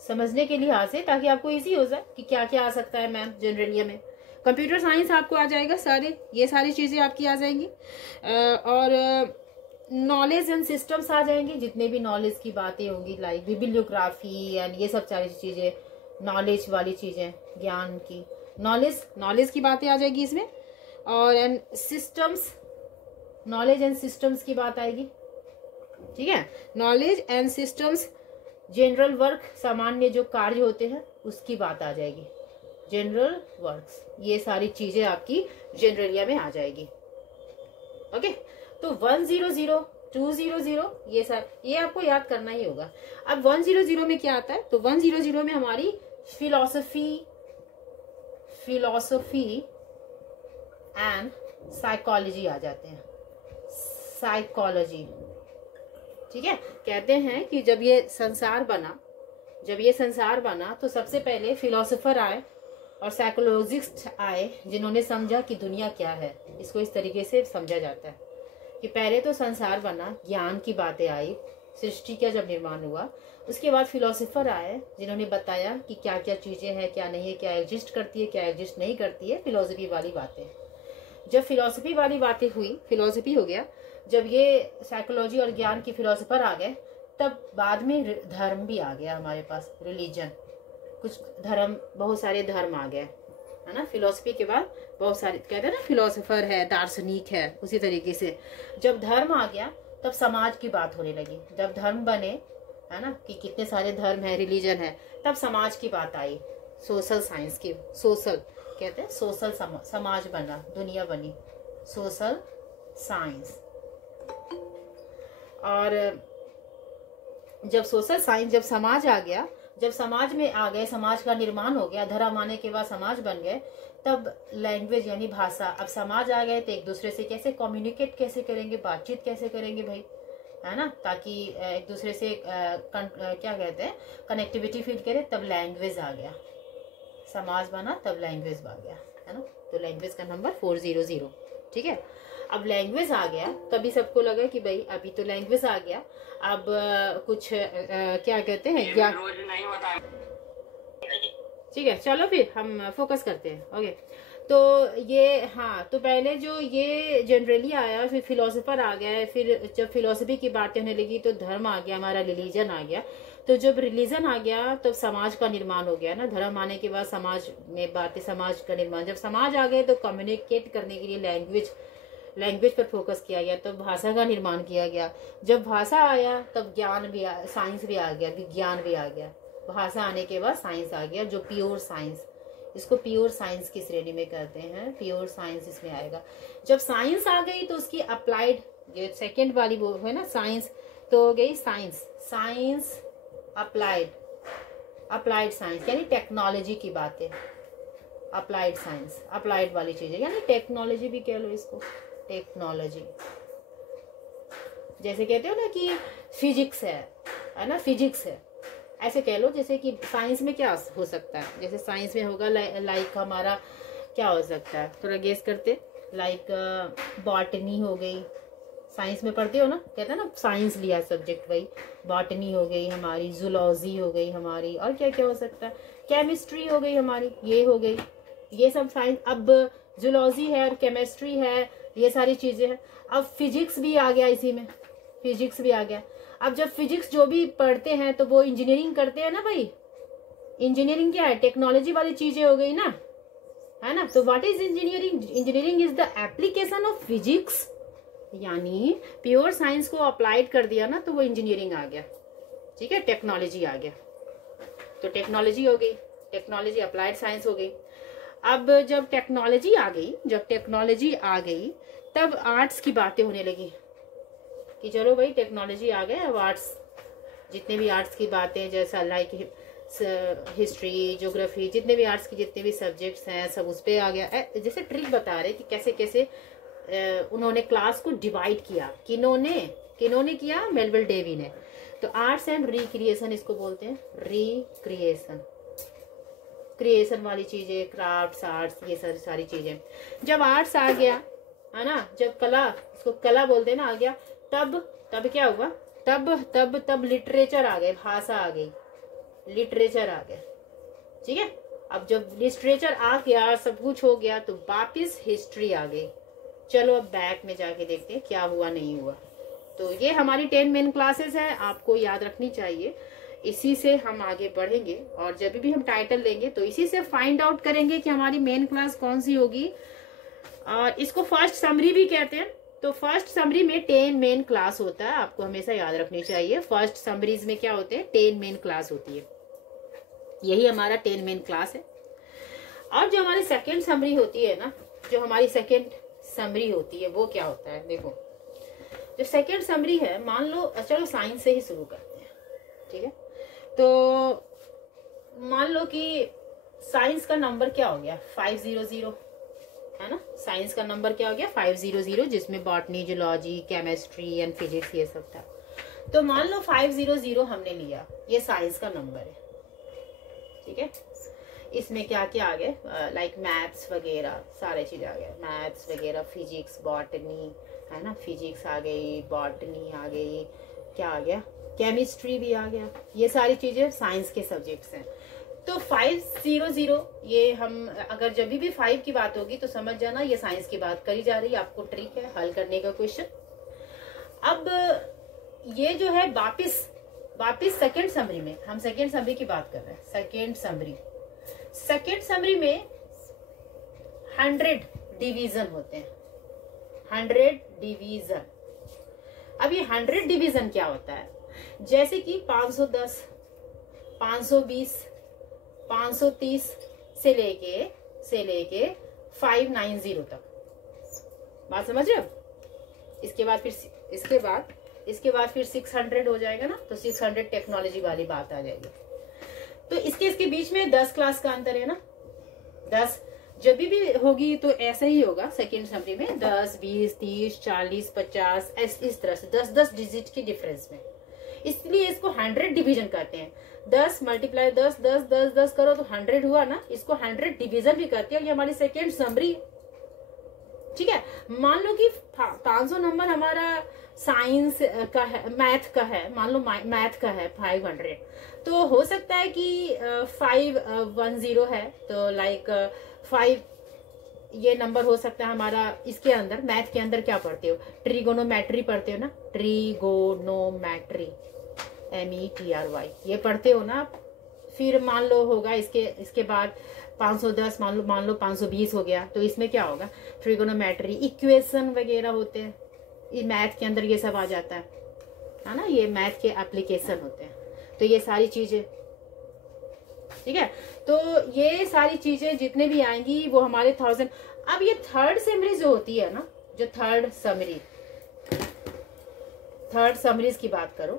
समझने के लिहाज से, ताकि आपको इजी हो जाए कि क्या क्या आ सकता है मैम जेनरेलिया में। कंप्यूटर साइंस आपको आ जाएगा, ये सारी चीजें आपकी आ जाएंगी, और नॉलेज एंड सिस्टम्स आ जाएंगे, जितने भी नॉलेज की बातें होंगी, लाइक बिब्लियोग्राफी एंड ये सब सारी चीजें, नॉलेज वाली चीजें, ज्ञान की नॉलेज की बातें आ जाएगी इसमें। और and systems, knowledge and systems की बात आएगी, ठीक है। Knowledge and systems, general work, सामान्य जो कार्य होते हैं उसकी बात आ जाएगी, जनरल वर्क्स, ये सारी चीजें आपकी जनरलिया में आ जाएगी। ओके, तो 100, 200 ये आपको याद करना ही होगा। अब 100 में क्या आता है? तो 100 में हमारी फिलोसफी एंड साइकोलॉजी आ जाते हैं, साइकोलॉजी, ठीक है। कहते हैं कि जब ये संसार बना तो सबसे पहले फिलोसोफर आए और साइकोलॉजिस्ट आए, जिन्होंने समझा कि दुनिया क्या है। इसको इस तरीके से समझा जाता है कि पहले तो संसार बना, ज्ञान की बातें आई, सृष्टि का जब निर्माण हुआ, उसके बाद फिलोसोफर आए जिन्होंने बताया कि क्या क्या चीजें हैं, क्या नहीं है, क्या एग्जिस्ट करती है, क्या एग्जिस्ट नहीं करती है, फिलोसफी वाली बातें। जब फिलोसफी वाली बातें हुई, फिलोसफी हो गया, जब ये साइकोलॉजी और ज्ञान की फिलोसोफर आ गए, तब बाद में धर्म भी आ गया हमारे पास, रिलीजन, कुछ धर्म, बहुत सारे धर्म आ गए, है ना। फिलोसफी के बाद बहुत सारे कहते हैं ना, फिलोसोफर है, दार्शनिक है। उसी तरीके से जब धर्म आ गया तब समाज की बात होने लगी। जब धर्म बने, है ना, कि कितने सारे धर्म है, रिलीजन है, तब समाज की बात आई। सोशल साइंस की, सोशल कहते हैं, सोशल समाज बना, दुनिया बनी, सोशल साइंस। और जब सोशल साइंस, जब समाज आ गया, जब समाज में आ गए, समाज का निर्माण हो गया, धर्म आने के बाद समाज बन गए, तब लैंग्वेज यानी भाषा। अब समाज आ गए तो एक दूसरे से कैसे कम्युनिकेट कैसे करेंगे, बातचीत कैसे करेंगे भाई, है ना, ताकि एक दूसरे से क्या कहते हैं, कनेक्टिविटी फील करे। तब लैंग्वेज आ गया, समाज बना तब लैंग्वेज आ गया, है ना। तो लैंग्वेज का नंबर 400, ठीक है। अब लैंग्वेज आ गया, तभी सबको लगा कि भाई अभी तो लैंग्वेज आ गया, अब कुछ क्या कहते हैं, क्या, ठीक है। चलो फिर हम फोकस करते हैं। ओके, तो ये, हाँ, तो पहले जो ये जनरली आया, फिर फिलोसोफर आ गया, फिर जब फिलोसफी की बातें होने लगी तो धर्म आ गया, हमारा रिलीजन आ गया। तो जब रिलीजन आ गया तब समाज का निर्माण हो गया ना। धर्म आने के बाद समाज में बातें, समाज का निर्माण। जब समाज आ गए तो कम्युनिकेट करने के लिए लैंग्वेज पर फोकस किया गया, तब भाषा का निर्माण किया गया। जब भाषा आया तब ज्ञान भी, साइंस भी आ गया, विज्ञान भी आ गया। भाषा आने के बाद साइंस आ गया, जो प्योर साइंस, इसको प्योर साइंस की श्रेणी में करते हैं, प्योर साइंस इसमें आएगा। जब साइंस आ गई तो उसकी अप्लाइड, जो सेकेंड वाली वो है ना साइंस, तो हो गई साइंस अप्लाइड साइंस, यानी टेक्नोलॉजी की बातें। अप्लाइड साइंस, अप्लाइड वाली चीजें, यानी टेक्नोलॉजी भी कह लो इसको, टेक्नोलॉजी। जैसे कहते हो ना कि फिजिक्स है ना, फिजिक्स है, ऐसे कह लो। जैसे कि साइंस में क्या हो सकता है, जैसे साइंस में होगा लाइक हमारा क्या हो सकता है, थोड़ा गेस करते, लाइक बॉटनी हो गई, साइंस में पढ़ते हो ना, कहते हैं ना साइंस लिया सब्जेक्ट, वही बॉटनी हो गई हमारी, जूलॉजी हो गई हमारी, और क्या क्या हो सकता है, केमिस्ट्री हो गई हमारी, ये हो गई, ये सब साइंस। अब जूलॉजी है और केमिस्ट्री है, ये सारी चीजें हैं। अब फिजिक्स भी आ गया इसी में, फिजिक्स भी आ गया। अब जब फिजिक्स जो भी पढ़ते हैं तो वो इंजीनियरिंग करते हैं ना भाई। इंजीनियरिंग क्या है, टेक्नोलॉजी वाली चीजें हो गई ना, है ना। तो what is engineering? Engineering is the application of physics, यानी प्योर साइंस को अप्लाइड कर दिया ना, तो वो इंजीनियरिंग आ गया, ठीक है, टेक्नोलॉजी आ गया। तो टेक्नोलॉजी हो गई, टेक्नोलॉजी अप्लाइड साइंस हो गई। अब जब टेक्नोलॉजी आ गई तब आर्ट्स की बातें होने लगी कि चलो भाई टेक्नोलॉजी आ गए, अब आर्ट्स, जितने भी आर्ट्स की बातें, जैसा लाइक हिस्ट्री, ज्योग्राफी, जितने भी आर्ट्स की जितने भी सब्जेक्ट्स हैं सब उस पर आ गया। जैसे ट्रिक बता रहे कि कैसे कैसे उन्होंने क्लास को डिवाइड किया, किन्होंने किया, मेलविल डेवी ने। तो आर्ट्स एंड रिक्रिएशन इसको बोलते हैं, रिक्रिएशन, क्रिएशन वाली चीजें, क्राफ्ट्स, आर्ट्स, ये सारी चीजें। जब आर्ट्स आ गया, है ना, जब कला, इसको कला बोलते हैं ना, आ गया, तब क्या हुआ, तब लिटरेचर आ गए, भाषा आ गई, लिटरेचर आ गया, ठीक है। अब जब लिटरेचर आ गया, सब कुछ हो गया, तो वापिस हिस्ट्री आ गई। चलो अब बैक में जाके देखते हैं क्या हुआ नहीं हुआ। तो ये हमारी 10 मेन क्लासेस है, आपको याद रखनी चाहिए, इसी से हम आगे बढ़ेंगे। और जब भी हम टाइटल लेंगे तो इसी से फाइंड आउट करेंगे कि हमारी मेन क्लास कौन सी होगी। और इसको फर्स्ट समरी भी कहते हैं। तो फर्स्ट समरी में 10 मेन क्लास होता है, आपको हमेशा याद रखनी चाहिए। फर्स्ट समरीज में क्या होते हैं, 10 मेन क्लास होती है, यही हमारा 10 मेन क्लास है। और जो हमारी सेकेंड समरी होती है ना, जो हमारी सेकेंड समरी होती है वो क्या होता है, देखो जो सेकेंड समरी है, मान लो, चलो साइंस से ही शुरू करते हैं, ठीक है। तो मान लो कि साइंस का नंबर क्या हो गया, 500, है ना। साइंस का नंबर क्या हो गया, 500, जिसमें botany, zoology, chemistry and physics ये सब था। तो मान लो 500 हमने लिया, ये साइंस का नंबर है, ठीक है। इसमें क्या क्या आ गए, लाइक मैथ्स वगैरह सारे चीज आ गए, मैथ्स वगैरह, फिजिक्स, बॉटनी, है ना, फिजिक्स आ गई, बॉटनी आ गई, क्या आ गया, केमिस्ट्री भी आ गया, ये सारी चीजें साइंस के सब्जेक्ट्स हैं। तो 500, ये हम अगर जब भी 5 की बात होगी तो समझ जाना ये साइंस की बात करी जा रही है, आपको ट्रिक है हल करने का क्वेश्चन। अब ये जो है वापिस सेकेंड समरी में, हम सेकेंड समरी की बात कर रहे हैं। सेकेंड समरी में 100 डिवीजन होते हैं, 100 डिवीजन। अब ये 100 डिवीजन क्या होता है, जैसे कि 510, 520, 530 से लेके 590 तक। बात समझ रहे हो? इसके बाद फिर 600 हो जाएगा ना, तो 600 टेक्नोलॉजी वाली बात आ जाएगी। तो इसके बीच में 10 क्लास का अंतर है ना, 10 जब भी होगी तो ऐसा ही होगा सेकेंड समरी में, 10, 20, 30, 40, 50 इस तरह से 10 डिजिट के डिफरेंस में, इसलिए इसको 100 डिवीजन कहते हैं। 10 मल्टीप्लाई 10 10 10 10 करो तो 100 हुआ ना, इसको 100 डिवीजन भी करते हैं। ये हमारी सेकेंड समरी, ठीक है। मान लो कि 500 नंबर हमारा साइंस का है, मैथ का है, मान लो मैथ का है 500, तो हो सकता है कि 510 है, तो लाइक 5 ये नंबर हो सकता है हमारा। इसके अंदर मैथ के अंदर क्या पढ़ते हो, ट्रिगोनोमेट्री पढ़ते हो ना, ट्रिगोनोमेट्री METRY ये पढ़ते हो ना आप। फिर मान लो होगा इसके बाद 510, मान लो 520 हो गया, तो इसमें क्या होगा, ट्रिगोनोमेट्री इक्वेशन वगैरह होते हैं, ये मैथ के अंदर ये सब आ जाता है ना, ये मैथ के एप्लीकेशन होते हैं। तो ये सारी चीजें, ठीक है, तो ये सारी चीजें जितने भी आएंगी वो हमारे 1000। अब ये थर्ड समरी जो होती है ना, जो थर्ड समरीज की बात करो,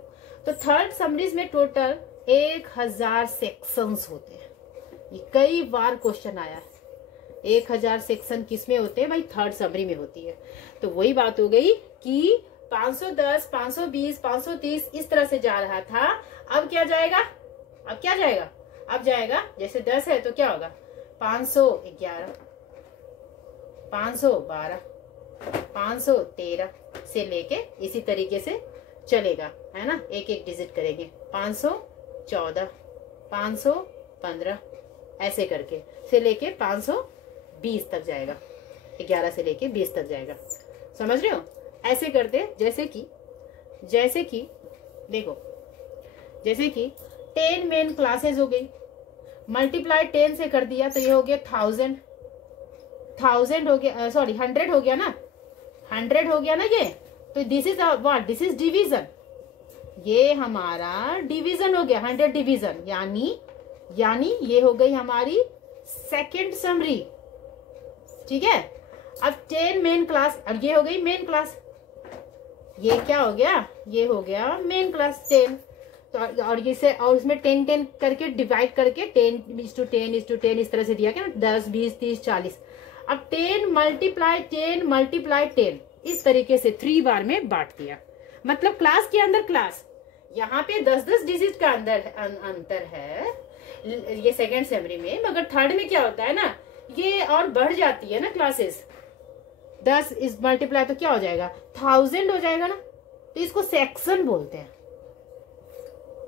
तो थर्ड समरीज में टोटल 1000 सेक्शंस होते हैं। ये कई बार क्वेश्चन आया है, 1000 सेक्शन किस में होते हैं भाई, थर्ड समरी में होती है। तो वही बात हो गई कि 510, 520, 530 इस तरह से जा रहा था। अब क्या जाएगा, अब जाएगा जैसे 10 है तो क्या होगा, 511, 512, 513 से लेके इसी तरीके से चलेगा, है ना, एक एक डिजिट करेंगे, 514, 515 ऐसे करके से लेके 520 तक जाएगा, 11 से लेके 20 तक जाएगा। समझ रहे हो? ऐसे करते जैसे कि देखो, जैसे कि 10 मेन क्लासेस हो गई, मल्टीप्लाई 10 से कर दिया तो ये हो गया 1000 हो गया, सॉरी 100 हो गया ना, 100 हो गया ना ये। तो this is what, this is division, ये हमारा डिवीजन हो गया, 100 डिवीजन, यानी ये हो गई हमारी सेकेंड समरी, ठीक है। अब 10 मेन क्लास, और ये हो गई मेन क्लास, ये क्या हो गया, ये हो गया मेन क्लास 10। तो और इसमें 10 करके डिवाइड करके 10:10:10 इस तरह से दिया क्या, 10, 20, 30, 40। अब 10 मल्टीप्लाई 10 इस तरीके से 3 बार में बांट दिया। मतलब क्लास के अंदर क्लास, यहाँ पे 10 डिजिट का अंतर है ये सेकेंड समरी में, मगर थर्ड में क्या होता है ना, ये और बढ़ जाती है ना क्लासेस। 10 इस मल्टीप्लाई तो क्या हो जाएगा, 1000 हो जाएगा ना, तो इसको सेक्शन बोलते हैं।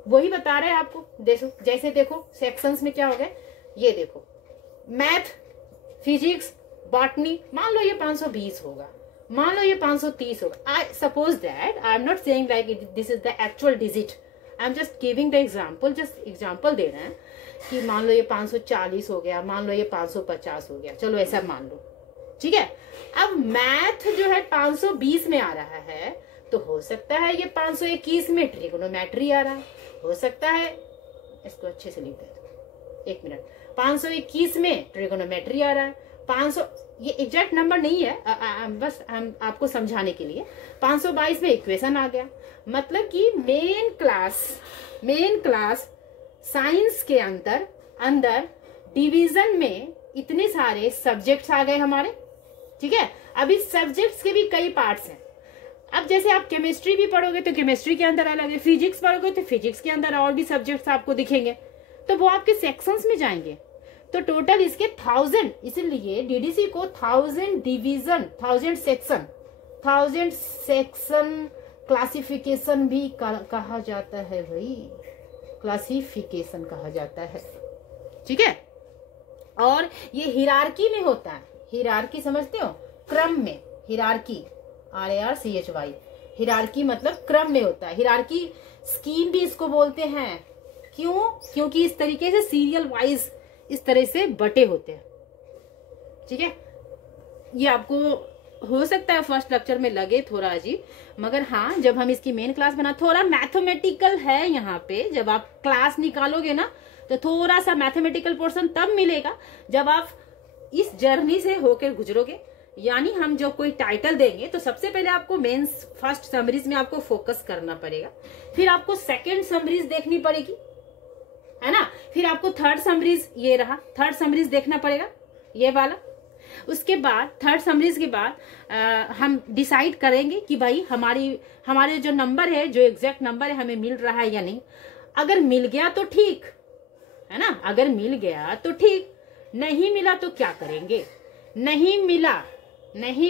वही बता रहे हैं आपको, जैसे देखो सेक्शंस में क्या हो गए, ये देखो मैथ, फिजिक्स, बॉटनी, मान लो ये 520 होगा, मान लो ये 530 होगा। I suppose that, I am not saying like this is the actual digit, I am just giving the example, just example दे रहे हैं कि मान लो ये 540 हो गया, मान लो ये 550 हो गया, चलो ऐसा मान लो, ठीक है। अब मैथ जो है 520 में आ रहा है, तो हो सकता है ये 521 में ट्रिगोनोमेट्री आ रहा है, हो सकता है, इसको अच्छे से लिख देते, एक मिनट, 521 में ट्रिगोनोमेट्री आ रहा है, 500 ये एग्जैक्ट नंबर नहीं है, बस हम आपको समझाने के लिए, 522 में इक्वेशन आ गया। मतलब कि मेन क्लास साइंस के अंदर डिवीजन में इतने सारे सब्जेक्ट्स आ गए हमारे, ठीक है। अब इस सब्जेक्ट्स के भी कई पार्ट्स हैं। अब जैसे आप केमिस्ट्री भी पढ़ोगे तो केमिस्ट्री के अंदर अलग है, फिजिक्स पढ़ोगे तो फिजिक्स के अंदर और भी सब्जेक्ट्स आपको दिखेंगे, तो वो आपके सेक्शंस में जाएंगे। तो टोटल इसके 1000, इसलिए डीडीसी को 1000 डिवीजन, 1000 सेक्शन क्लासिफिकेशन भी कहा जाता है भाई, क्लासिफिकेशन कहा जाता है, ठीक है। और ये हिरार्की में होता है, हिरार्की समझते हो, क्रम में, हिरार्की RARCHY, हिरार्की मतलब क्रम में होता है। हिरार्की स्कीम भी इसको बोलते हैं, क्योंकि इस तरीके से सीरियल वाइज इस तरह से बटे होते हैं, ठीक है। ये आपको हो सकता है फर्स्ट लेक्चर में लगे थोड़ा अजीब, मगर हाँ जब हम इसकी मेन क्लास बना, थोड़ा मैथमेटिकल है यहाँ पे। जब आप क्लास निकालोगे ना तो थोड़ा सा मैथमेटिकल पोर्शन तब मिलेगा जब आप इस जर्नी से होकर गुजरोगे। यानी हम जो कोई टाइटल देंगे तो सबसे पहले आपको मेंस फर्स्ट समरीज में आपको फोकस करना पड़ेगा, फिर आपको सेकंड समरीज देखनी पड़ेगी, है ना, फिर आपको थर्ड समरीज, ये रहा थर्ड समरीज देखना पड़ेगा, ये वाला। उसके बाद थर्ड समरीज के बाद हम डिसाइड करेंगे कि भाई हमारे जो नंबर है, जो एग्जैक्ट नंबर है, हमें मिल रहा है या नहीं। अगर मिल गया तो ठीक है ना, अगर मिल गया तो ठीक, नहीं मिला तो क्या करेंगे? नहीं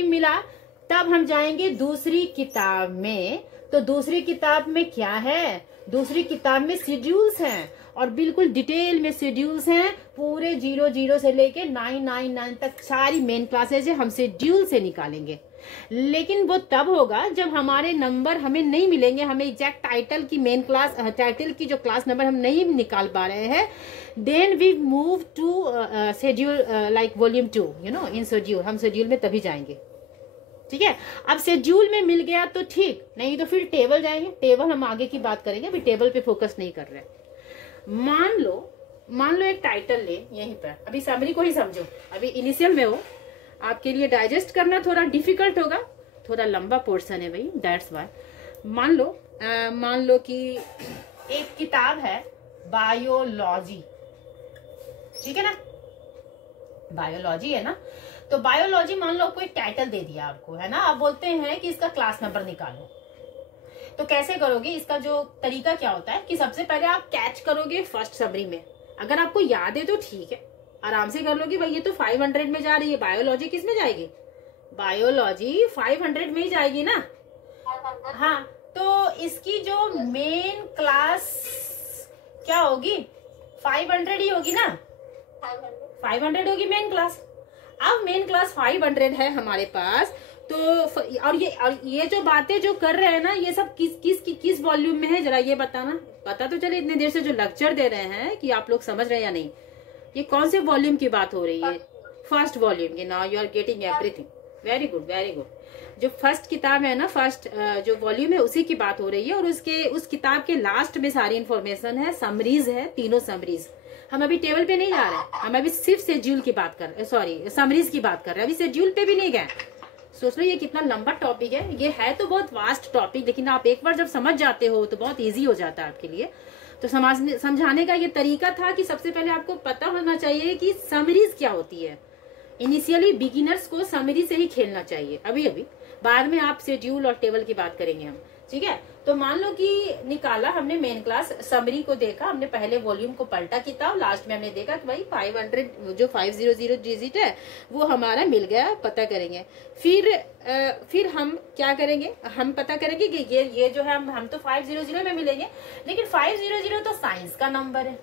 मिला तब हम जाएंगे दूसरी किताब में। तो दूसरी किताब में क्या है? दूसरी किताब में शेड्यूल्स हैं और बिल्कुल डिटेल में शेड्यूल्स हैं, पूरे 00 से लेके 999 तक सारी मेन क्लासेज है, हम शेड्यूल से निकालेंगे। लेकिन वो तब होगा जब हमारे नंबर हमें नहीं मिलेंगे, हमें एग्जैक्ट टाइटल की मेन क्लास, टाइटल की जो क्लास नंबर हम नहीं निकाल पा रहे हैं, then we move to schedule like volume 2, you know, in schedule. हम शेड्यूल में तभी जाएंगे, ठीक है। अब शेड्यूल में मिल गया तो ठीक, नहीं तो फिर टेबल जाएंगे। टेबल हम आगे की बात करेंगे, अभी टेबल पे फोकस नहीं कर रहे। मान लो एक टाइटल ले यहीं पर, अभी समरी को ही समझो, अभी इनिशियल में हो, आपके लिए डाइजेस्ट करना थोड़ा डिफिकल्ट होगा, थोड़ा लंबा पोर्शन है भाई, दैट्स वाई। मान लो कि एक किताब है बायोलॉजी, ठीक है ना, बायोलॉजी है ना, तो बायोलॉजी मान लो कोई टाइटल दे दिया आपको, है ना, आप बोलते हैं कि इसका क्लास नंबर निकालो। तो कैसे करोगे? इसका जो तरीका क्या होता है कि सबसे पहले आप कैच करोगे फर्स्ट समरी में, अगर आपको याद है तो ठीक है, आराम से कर लोगे भाई। ये तो 500 में जा रही है, बायोलॉजी किस में जाएगी? बायोलॉजी 500 में ही जाएगी ना। हाँ, तो इसकी जो मेन क्लास क्या होगी? 500 ही होगी ना, 500 होगी मेन क्लास। अब मेन क्लास 500 है हमारे पास, तो और ये जो बातें जो कर रहे हैं ना, ये सब किस वॉल्यूम में है, जरा ये बताना, पता तो चले इतने देर से जो लेक्चर दे रहे हैं कि आप लोग समझ रहे हैं या नहीं। ये कौन से वॉल्यूम की बात हो रही है? फर्स्ट वॉल्यूम की। Now you are getting everything, very good very good. जो फर्स्ट किताब है ना, फर्स्ट जो वॉल्यूम है उसी की बात हो रही है, और उस किताब के लास्ट में सारी इंफॉर्मेशन है, समरीज है, तीनों समरीज। हम अभी टेबल पे नहीं जा रहे हैं, हम अभी सिर्फ शेड्यूल की बात कर रहे हैं, सॉरी समरीज की बात कर रहे हैं, अभी शेड्यूल पे भी नहीं गए। सोच लो ये कितना लंबा टॉपिक है, ये है तो बहुत वास्ट टॉपिक, लेकिन आप एक बार जब समझ जाते हो तो बहुत इजी हो जाता है आपके लिए। तो समझाने का ये तरीका था कि सबसे पहले आपको पता होना चाहिए कि समरीज क्या होती है। इनिशियली बिगिनर्स को समरी से ही खेलना चाहिए, अभी बाद में आप शेड्यूल और टेबल की बात करेंगे हम, ठीक है। तो मान लो कि निकाला हमने मेन क्लास, समरी को देखा हमने, पहले वॉल्यूम को पलटा किताब, लास्ट में हमने देखा कि भाई 500 जो 500 डिजिट है वो हमारा मिल गया, पता करेंगे। फिर हम क्या करेंगे? हम पता करेंगे कि ये जो है हम तो 500 में मिलेंगे, लेकिन 500 तो साइंस का नंबर है,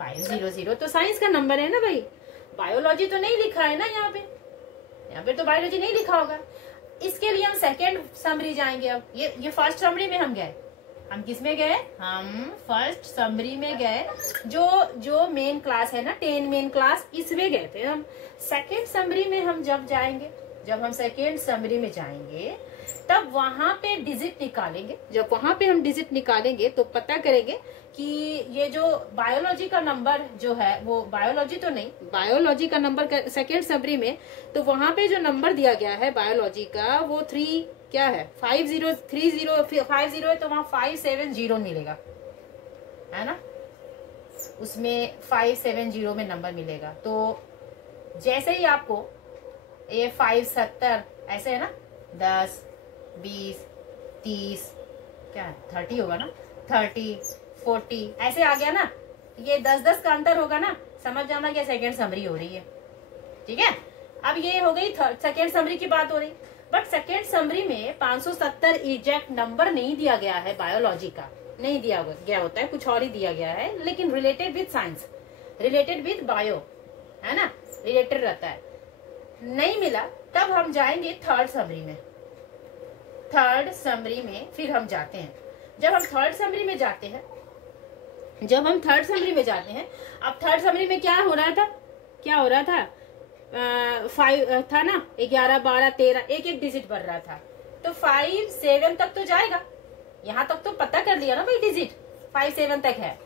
500 तो साइंस का नंबर है ना भाई। बायोलॉजी तो नहीं लिखा है ना यहाँ पे तो बायोलॉजी नहीं लिखा होगा। इसके लिए हम सेकेंड समरी जाएंगे। अब ये फर्स्ट समरी में हम गए, हम किस में गए? हम फर्स्ट समरी में गए, जो मेन क्लास है ना, 10 मेन क्लास, इसमें गए थे हम। सेकेंड समरी में हम जब हम सेकेंड समरी में जाएंगे तब वहां पे डिजिट निकालेंगे। जब वहां पे हम डिजिट निकालेंगे तो पता करेंगे कि ये जो बायोलॉजी का नंबर जो है, वो बायोलॉजी का नंबर सेकेंड समरी में, तो वहां पे जो नंबर दिया गया है बायोलॉजी का, वो 3 क्या है, 50 है, तो वहां 570 मिलेगा, है ना, उसमें 570 में नंबर मिलेगा। तो जैसे ही आपको ये 570 ऐसे है ना, 10 20 30 क्या है, 30 होगा ना, 30 40 ऐसे आ गया ना, ये 10-10 का अंतर होगा ना, समझ जाना कि सेकेंड समरी हो रही है, ठीक है। अब ये हो गई सेकेंड समरी की बात हो रही, बट सेकेंड समरी में 570 एग्जैक्ट नंबर नहीं दिया गया है, बायोलॉजी का नहीं दिया गया होता है, कुछ और ही दिया गया है, लेकिन related with science, related with bio, है ना, रिलेटेड रहता है। नहीं मिला तब हम जाएंगे थर्ड समरी में। थर्ड समरी में फिर हम जाते हैं। जब हम थर्ड समरी में जाते हैं, अब थर्ड समरी में क्या हो रहा था, 5 था ना, 11, 12, 13 एक एक डिजिट बढ़ रहा था, तो 5, 7 तक तो जाएगा। यहाँ तक तो पता कर लिया ना भाई, डिजिट 5, 7 तक है।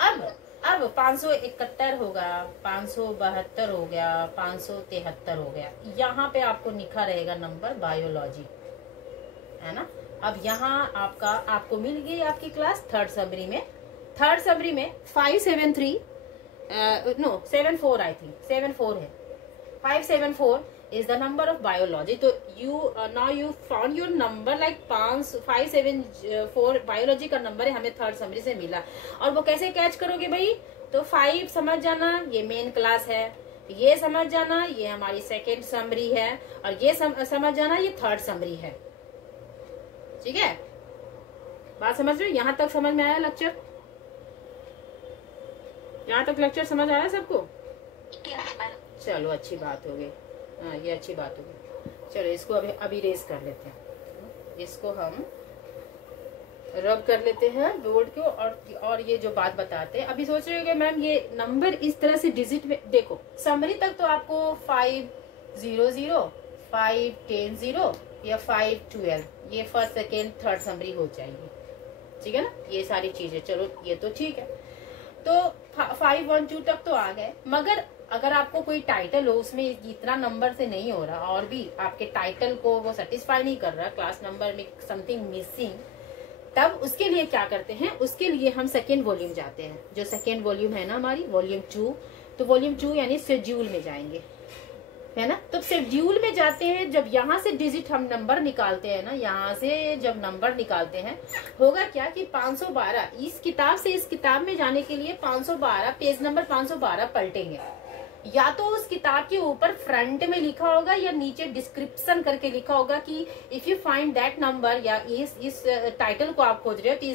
अब 571 होगा, 572 हो गया, 573 हो गया। यहाँ पे आपको लिखा रहेगा नंबर बायोलॉजी, है ना। अब यहाँ आपको मिल गई आपकी क्लास थर्ड समरी में। 573 नो 74 आई थिंक 74 है। 574 is the number of biology. तो now you found your number like 574 biology का नंबर है, हमें थर्ड समरी से मिला। और वो कैसे कैच करोगे भाई, तो 5 समझ जाना ये मेन क्लास है, ये समझ जाना ये हमारी सेकेंड समरी है, और ये समझ जाना ये थर्ड समरी है। ठीक है, बात समझ रहे हो? यहाँ तक समझ में आया लेक्चर? यहाँ तक लेक्चर समझ आया सबको? चलो अच्छी बात हो गई। हाँ, ये अच्छी बात हो गई। चलो इसको अभी रेस कर लेते हैं, इसको हम रब कर लेते हैं बोर्ड को, और ये जो बात बताते हैं। अभी सोच रहे हो कि मैम ये नंबर इस तरह से डिजिट में, देखो समरी तक तो आपको 500, 510 या 512 ये फर्स्ट सेकेंड थर्ड समरी हो जाएगी। ठीक है ना, ये सारी चीजें, चलो ये तो ठीक है। तो 512 तक तो आ गए, मगर अगर आपको कोई टाइटल हो उसमें इतना नंबर से नहीं हो रहा, और भी आपके टाइटल को वो सेटिस्फाई नहीं कर रहा, क्लास नंबर में समथिंग मिसिंग, तब उसके लिए क्या करते हैं, उसके लिए हम सेकेंड वॉल्यूम जाते हैं। जो सेकेंड वॉल्यूम है ना हमारी वॉल्यूम 2, तो वॉल्यूम 2 यानी शेड्यूल में जाएंगे, है ना। तो शेड्यूल में जाते हैं, जब यहाँ से डिजिट हम नंबर निकालते हैं ना, यहाँ से जब नंबर निकालते हैं, होगा क्या कि 512 इस किताब से इस किताब में जाने के लिए 512 पेज नंबर 512 पलटेंगे। या तो उस किताब के ऊपर फ्रंट में लिखा होगा या नीचे डिस्क्रिप्शन करके लिखा होगा कि if you find that number, या इस टाइटल को आप खोज रहे हो, तो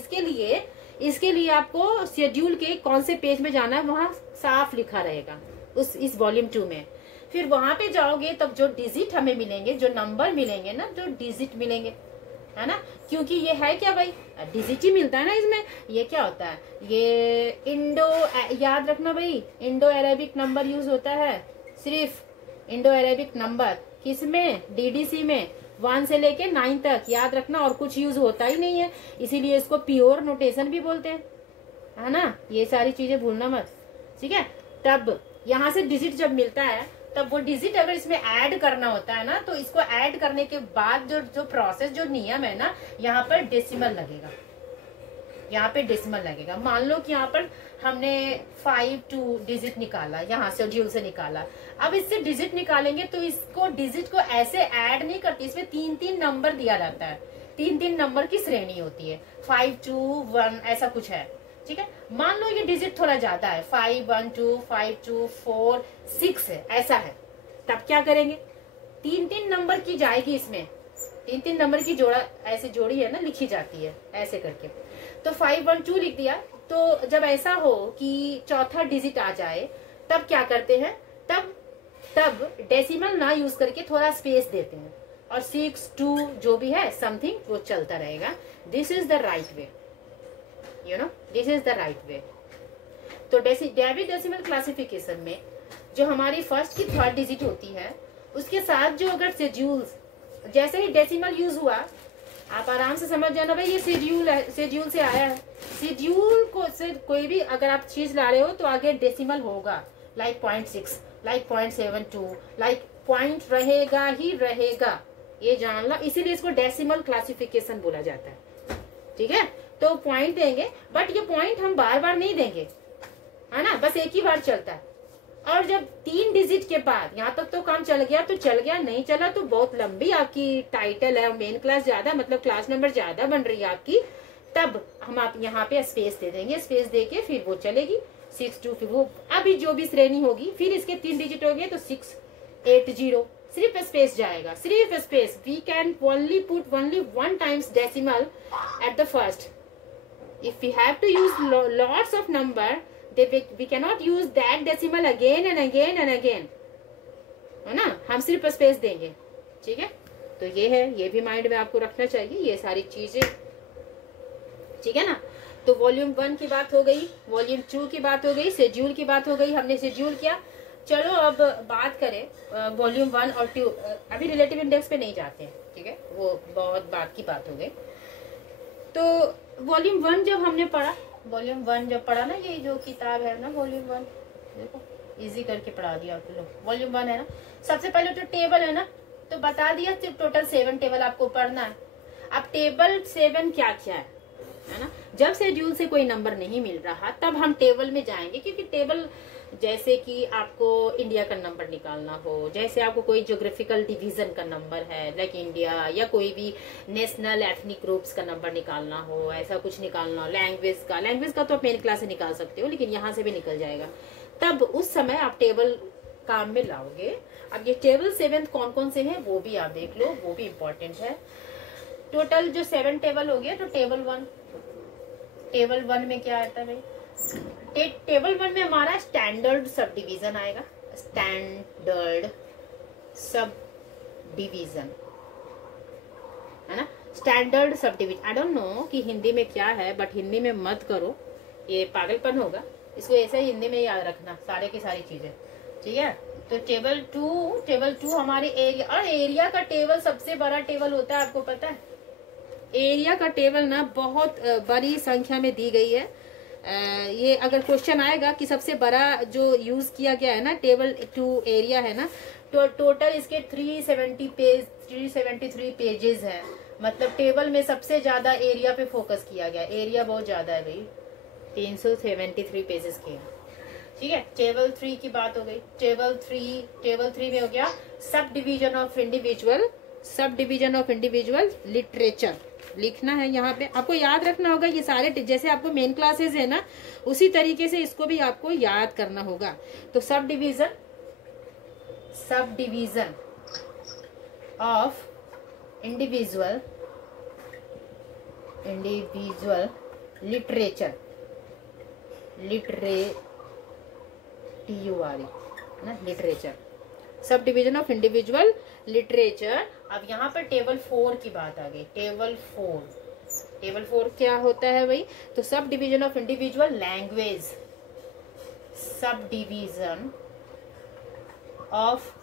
इसके लिए आपको शेड्यूल के कौन से पेज में जाना है वहां साफ लिखा रहेगा इस वॉल्यूम 2 में। फिर वहां पे जाओगे तब जो डिजिट हमें मिलेंगे, जो नंबर मिलेंगे ना, जो डिजिट मिलेंगे, है ना, क्योंकि ये है क्या भाई, डिजिट ही मिलता है ना इसमें। ये क्या होता है, ये याद रखना भाई, इंडो अरेबिक नंबर यूज होता है, सिर्फ इंडो अरेबिक नंबर, किसमें, डीडीसी में 1 से लेके 9 तक, याद रखना, और कुछ यूज होता ही नहीं है, इसीलिए इसको प्योर नोटेशन भी बोलते हैं, है ना। ये सारी चीजें भूलना मत, ठीक है। तब यहाँ से डिजिट जब मिलता है, तब वो डिजिट अगर इसमें ऐड करना होता है ना, तो इसको ऐड करने के बाद जो प्रोसेस, जो नियम है ना, यहाँ पर डेसिमल लगेगा, यहाँ पे डेसिमल लगेगा। मान लो कि यहाँ पर हमने 52 डिजिट निकाला, यहाँ शेड्यूल से निकाला। अब इससे डिजिट निकालेंगे तो इसको डिजिट को ऐसे ऐड नहीं करती, इसमें 3-3 नंबर दिया जाता है, 3-3 नंबर की श्रेणी होती है, 5, 2, 1 ऐसा कुछ है। ठीक है, मान लो ये डिजिट थोड़ा ज्यादा है, 5, 1, 2, 5, 2, 4, 6 है, ऐसा है, तब क्या करेंगे, 3-3 नंबर की जाएगी इसमें, 3-3 नंबर की जोड़ा ऐसे जोड़ी है ना, लिखी जाती है ऐसे करके। तो 5, 1, 2 लिख दिया। तो जब ऐसा हो कि चौथा डिजिट आ जाए, तब क्या करते हैं, तब डेसिमल ना यूज करके थोड़ा स्पेस देते हैं, और 6, 2 जो भी है समथिंग वो चलता रहेगा। This is the right way, you know, this is the right way. तो डेवी डेसिमल क्लासिफिकेशन में जो हमारी फर्स्ट की थर्ड डिजिट होती है, उसके साथ जो अगर शेड्यूल्स, जैसे ही डेसिमल यूज हुआ, आप आराम से समझ जाना भाई ये शेड्यूल है, शेड्यूल से आया है। शेड्यूल को से कोई भी अगर आप चीज ला रहे हो तो आगे डेसिमल होगा, लाइक 0.6, लाइक 0.72, लाइक पॉइंट रहेगा ही रहेगा, ये जान लो। इसीलिए इसको डेसिमल क्लासिफिकेशन बोला जाता है। ठीक है, तो पॉइंट देंगे, बट ये पॉइंट हम बार बार नहीं देंगे, है ना, बस एक ही बार चलता है। और जब 3 डिजिट के बाद यहाँ तक तो काम चल गया तो चल गया, नहीं चला तो बहुत लंबी आपकी टाइटल है, मेन क्लास ज्यादा, मतलब क्लास नंबर ज्यादा बन रही है आपकी, तब हम आप यहाँ पे स्पेस दे देंगे, स्पेस देके फिर वो चलेगी 6, 2, फिर वो अभी जो भी श्रेणी होगी, फिर इसके 3 डिजिट हो गए तो 6, 8, 0, सिर्फ स्पेस जाएगा, सिर्फ space. We can only put only 1 times decimal at the first. If we have to use lots of number, we cannot use that decimal again and again and again, है ना, हम सिर्फ स्पेस देंगे। ठीक है, तो ये है, ये भी माइंड में आपको रखना चाहिए ये सारी चीजें। ठीक है ना, तो वॉल्यूम 1 की बात हो गई, वॉल्यूम 2 की बात हो गई, शेड्यूल की बात हो गई, हमने शेड्यूल किया। चलो अब बात करें वॉल्यूम 1 और 2। अभी रिलेटिव इंडेक्स पे नहीं जाते हैं, ठीक है, वो बहुत बात की बात हो गई। तो वॉल्यूम 1 जब हमने पढ़ा, वॉल्यूम 1 जब पढ़ा ना, ये जो किताब है ना वॉल्यूम 1, देखो इजी करके पढ़ा दिया आप लोग। वॉल्यूम 1 है ना, सबसे पहले तो टेबल है ना, तो बता दिया सिर्फ टोटल 7 टेबल आपको पढ़ना है। अब टेबल 7 क्या क्या है ना, जब शेड्यूल से कोई नंबर नहीं मिल रहा तब हम टेबल में जाएंगे, क्योंकि टेबल जैसे कि आपको इंडिया का नंबर निकालना हो, जैसे आपको कोई ज्योग्राफिकल डिवीजन का नंबर है लाइक इंडिया, या कोई भी नेशनल एथनिक ग्रुप्स का नंबर निकालना हो, ऐसा कुछ निकालना हो, लैंग्वेज का तो आप मेन क्लास से निकाल सकते हो, लेकिन यहाँ से भी निकल जाएगा। तब उस समय आप टेबल काम में लाओगे। अब ये टेबल 7 कौन कौन से हैं वो भी आप देख लो, वो भी इम्पोर्टेंट है। टोटल जो 7 टेबल हो गया, तो टेबल 1 में क्या आता है भाई, टेबल 1 में हमारा स्टैंडर्ड सब डिवीजन आएगा, स्टैंडर्ड सब डिवीजन है ना, standard sub division. I don't know कि हिंदी में क्या है, बट हिंदी में मत करो, ये पागलपन होगा, इसको ऐसे ही हिंदी में याद रखना सारे की सारी चीजें, ठीक है। तो टेबल 2 हमारे एरिया, और एरिया का टेबल सबसे बड़ा टेबल होता है, आपको पता है। एरिया का टेबल ना बहुत बड़ी संख्या में दी गई है। ये अगर क्वेश्चन आएगा कि सबसे बड़ा जो यूज किया गया है ना टेबल 2 एरिया है ना, तो टोटल इसके 373 पेजेस है। मतलब टेबल में सबसे ज्यादा एरिया पे फोकस किया गया, एरिया बहुत ज्यादा है भाई, 373 पेजेस के, ठीक है। टेबल 3 की बात हो गई। टेबल 3 में हो गया sub division of individual literature लिखना है। यहाँ पे आपको याद रखना होगा, ये सारे जैसे आपको मेन क्लासेस है ना, उसी तरीके से इसको भी आपको याद करना होगा। तो sub division of individual literature literature, sub division of individual literature. अब यहाँ पर टेबल 4 की बात आ गई। टेबल 4 क्या होता है भाई, तो sub division of individual language, sub division of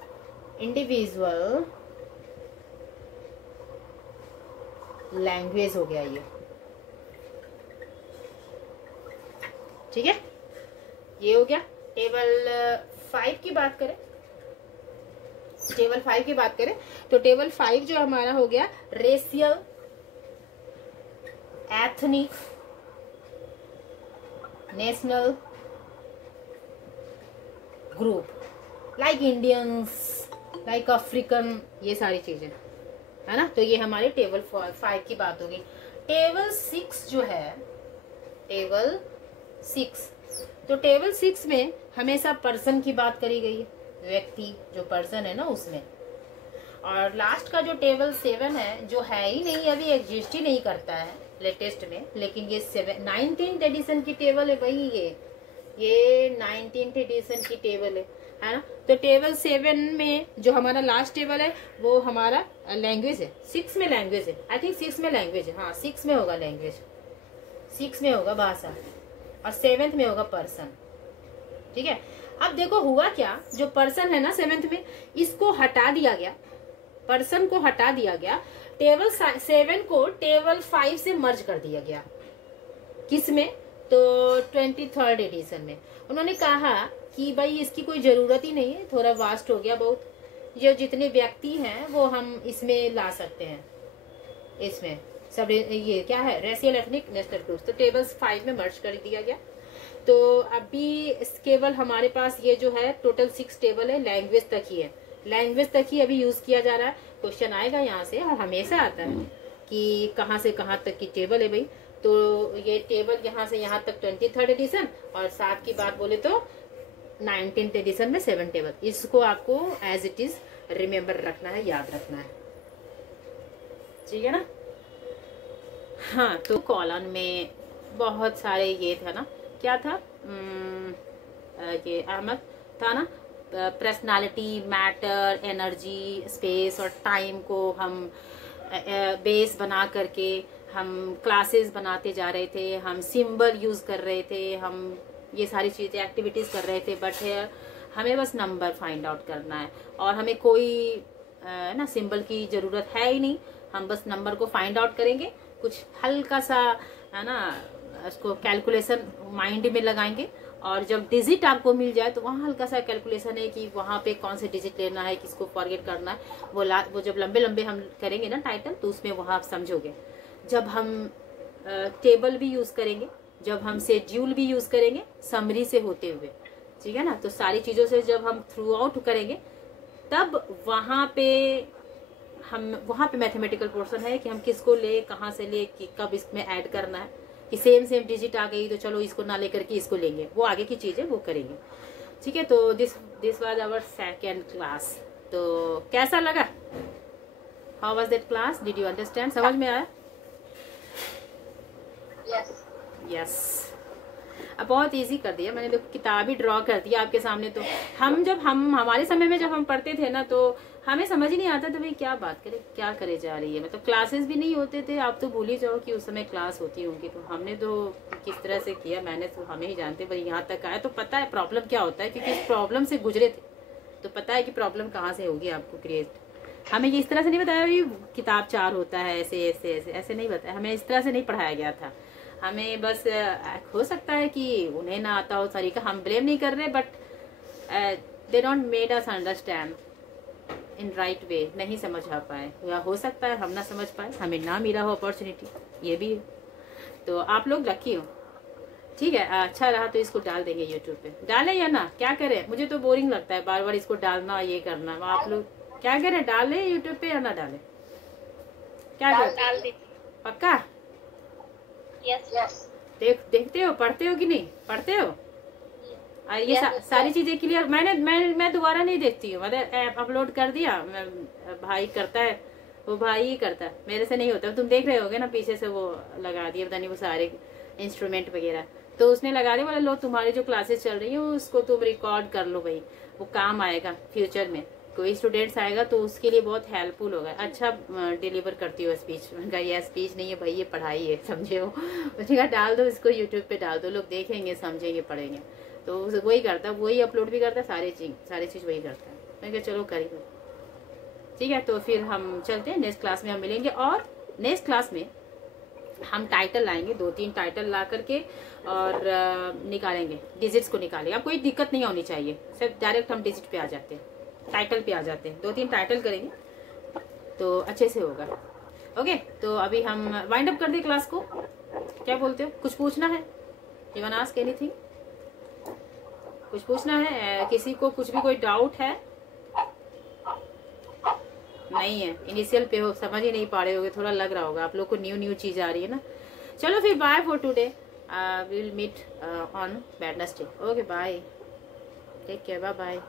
individual language हो गया ये, ठीक है, ये हो गया। टेबल 5 की बात करें, तो टेबल 5 जो हमारा हो गया racial, ethnic, national group, like Indians, like African, ये सारी चीजें है ना। तो ये हमारे टेबल 5 की बात होगी। टेबल 6 जो है, टेबल 6, तो टेबल 6 में हमेशा पर्सन की बात करी गई है, व्यक्ति जो पर्सन है ना उसमें। और लास्ट का जो टेबल 7 है, जो है ही नहीं, अभी एग्जिस्ट ही नहीं करता है लेटेस्ट में, लेकिन ये 19th एडिशन की टेबल है भाई, ये 19th एडिशन की टेबल है ना। तो टेबल 7 में जो हमारा लास्ट टेबल है वो हमारा लैंग्वेज है। 6 में लैंग्वेज है, आई थिंक 6 में लैंग्वेज है, हाँ 6 में होगा लैंग्वेज, 6 में होगा भाषा, और 7th में होगा पर्सन, ठीक है। अब देखो हुआ क्या, जो पर्सन है ना 7th में, इसको हटा दिया गया, पर्सन को हटा दिया गया, टेबल 7 को टेबल 5 से मर्ज कर दिया गया। किसमें, तो 23rd एडिशन में। उन्होंने कहा कि भाई इसकी कोई जरूरत ही नहीं है, थोड़ा वास्ट हो गया बहुत, जो जितने व्यक्ति हैं वो हम इसमें ला सकते हैं, इसमें सब ये क्या है, रेशियल, एथनिक, नेशनल ग्रुप्स, तो टेबल्स 5 में मर्ज कर दिया गया। तो अभी केवल हमारे पास ये जो है टोटल 6 टेबल है, लैंग्वेज तक ही है, लैंग्वेज तक ही अभी यूज किया जा रहा है। क्वेश्चन आएगा यहाँ से, और हमेशा आता है कि कहाँ से कहाँ तक की टेबल है भाई। तो ये टेबल यहाँ से यहाँ तक 23rd एडिशन, और साथ की बात बोले तो 19th एडिशन में 7 टेबल। इसको आपको एज इट इज रिमेम्बर रखना है, याद रखना है, ठीक है ना। हाँ, तो कॉलम में बहुत सारे ये था ना, क्या था, ये अहमद था ना, पर्सनालिटी, मैटर, एनर्जी, स्पेस और टाइम को हम बेस बना करके हम क्लासेस बनाते जा रहे थे, हम सिंबल यूज कर रहे थे, हम ये सारी चीजें एक्टिविटीज कर रहे थे। बट हमें बस नंबर फाइंड आउट करना है और हमें कोई ना सिंबल की जरूरत है ही नहीं। हम बस नंबर को फाइंड आउट करेंगे, कुछ हल्का सा है ना उसको कैलकुलेशन माइंड में लगाएंगे और जब डिजिट आपको मिल जाए तो वहाँ हल्का सा कैलकुलेशन है कि वहाँ पे कौन से डिजिट लेना है, किसको फॉरगेट करना है, वो जब लंबे लंबे हम करेंगे ना टाइटल तो उसमें वहाँ आप समझोगे। जब हम टेबल भी यूज करेंगे, जब हम शेड्यूल भी यूज करेंगे समरी से होते हुए, ठीक है ना, तो सारी चीजों से जब हम थ्रू आउट करेंगे तब वहाँ पे मैथमेटिकल पोर्शन है कि हम किसको ले, कहाँ से ले, कि कब इसमें ऐड करना है, कि सेम डिजिट आ गई तो चलो इसको ना लेकर के इसको लेंगे, वो आगे की चीजें वो करेंगे। ठीक है, तो this was our second class. तो कैसा लगा? How was that class? Did you understand? समझ में आया? यस। अब बहुत इजी कर दिया मैंने, देखो किताब ही ड्रॉ कर दिया आपके सामने। तो हमारे समय में जब हम पढ़ते थे ना तो हमें समझ ही नहीं आता था भाई क्या बात करे, क्या करे जा रही है, मतलब क्लासेस भी नहीं होते थे। आप तो भूल ही जाओ कि उस समय क्लास होती होंगी। तो हमने तो किस तरह से किया, मैंने तो हमें ही जानते भाई यहाँ तक आया तो पता है प्रॉब्लम क्या होता है, क्योंकि इस प्रॉब्लम से गुजरे थे तो पता है कि प्रॉब्लम कहाँ से होगी आपको क्रिएट। हमें इस तरह से नहीं बताया भाई किताब 4 होता है, ऐसे ऐसे ऐसे ऐसे नहीं बताया, हमें इस तरह से नहीं पढ़ाया गया था। हमें बस हो सकता है कि उन्हें ना आता हो तरीका, हम ब्लेम नहीं कर रहे, but they don't made us understand in right way, नहीं समझ आ पाए, या हो सकता है हम ना समझ पाए, हमें ना मिला हो अपॉर्चुनिटी, ये भी है। तो आप लोग लकी हो, ठीक है। अच्छा रहा तो इसको डाल देंगे यूट्यूब पे, डालें या ना, क्या करें? मुझे तो बोरिंग लगता है बार बार इसको डालना, ये करना। आप लोग क्या करें, डालें यूट्यूब पे या ना डालें? क्या करें? पक्का? यस। देखते हो, पढ़ते हो कि नहीं पढ़ते हो? और ये सारी चीजें क्लियर। मैं दोबारा नहीं देखती हूँ, मतलब ऐप अपलोड कर दिया, भाई करता है, वो भाई ही करता है, मेरे से नहीं होता। तुम देख रहे होगे ना पीछे से वो लगा दिया, पता नहीं वो सारे इंस्ट्रूमेंट वगैरह, तो उसने लगा दिया, बोला लो तुम्हारी जो क्लासेस चल रही है उसको तुम रिकॉर्ड कर लो भाई, वो काम आएगा फ्यूचर में, कोई स्टूडेंट्स आएगा तो उसके लिए बहुत हेल्पफुल होगा। अच्छा डिलीवर करती हो स्पीच? मैंने ये स्पीच नहीं है भाई, ये पढ़ाई है, समझे हो? उसने कहा डाल दो इसको यूट्यूब पे, डाल दो, लोग देखेंगे, समझेंगे, पढ़ेंगे। तो वही करता है, वही अपलोड भी करता है, सारी चीज वही करता है। मैं कहा चलो करी दो, ठीक है। तो फिर हम चलते हैं, नेक्स्ट क्लास में हम मिलेंगे। और नेक्स्ट क्लास में हम टाइटल लाएंगे, 2-3 टाइटल ला करके और निकालेंगे, डिजिट्स को निकालेंगे। अब कोई दिक्कत नहीं होनी चाहिए, सिर्फ डायरेक्ट हम डिजिट पे आ जाते हैं, टाइटल पे आ जाते हैं। 2-3 टाइटल करेंगे तो अच्छे से होगा। ओके, तो अभी हम वाइंड अप कर दें क्लास को, क्या बोलते हो? कुछ पूछना है? You want ask anything? कुछ पूछना है किसी को? कुछ भी कोई डाउट है? नहीं है, इनिशियल पे हो, समझ ही नहीं पा रहे होगे, थोड़ा लग रहा होगा आप लोग को न्यू चीज आ रही है ना। चलो फिर bye for today, we will meet on Wednesday. Okay bye, take care, bye bye.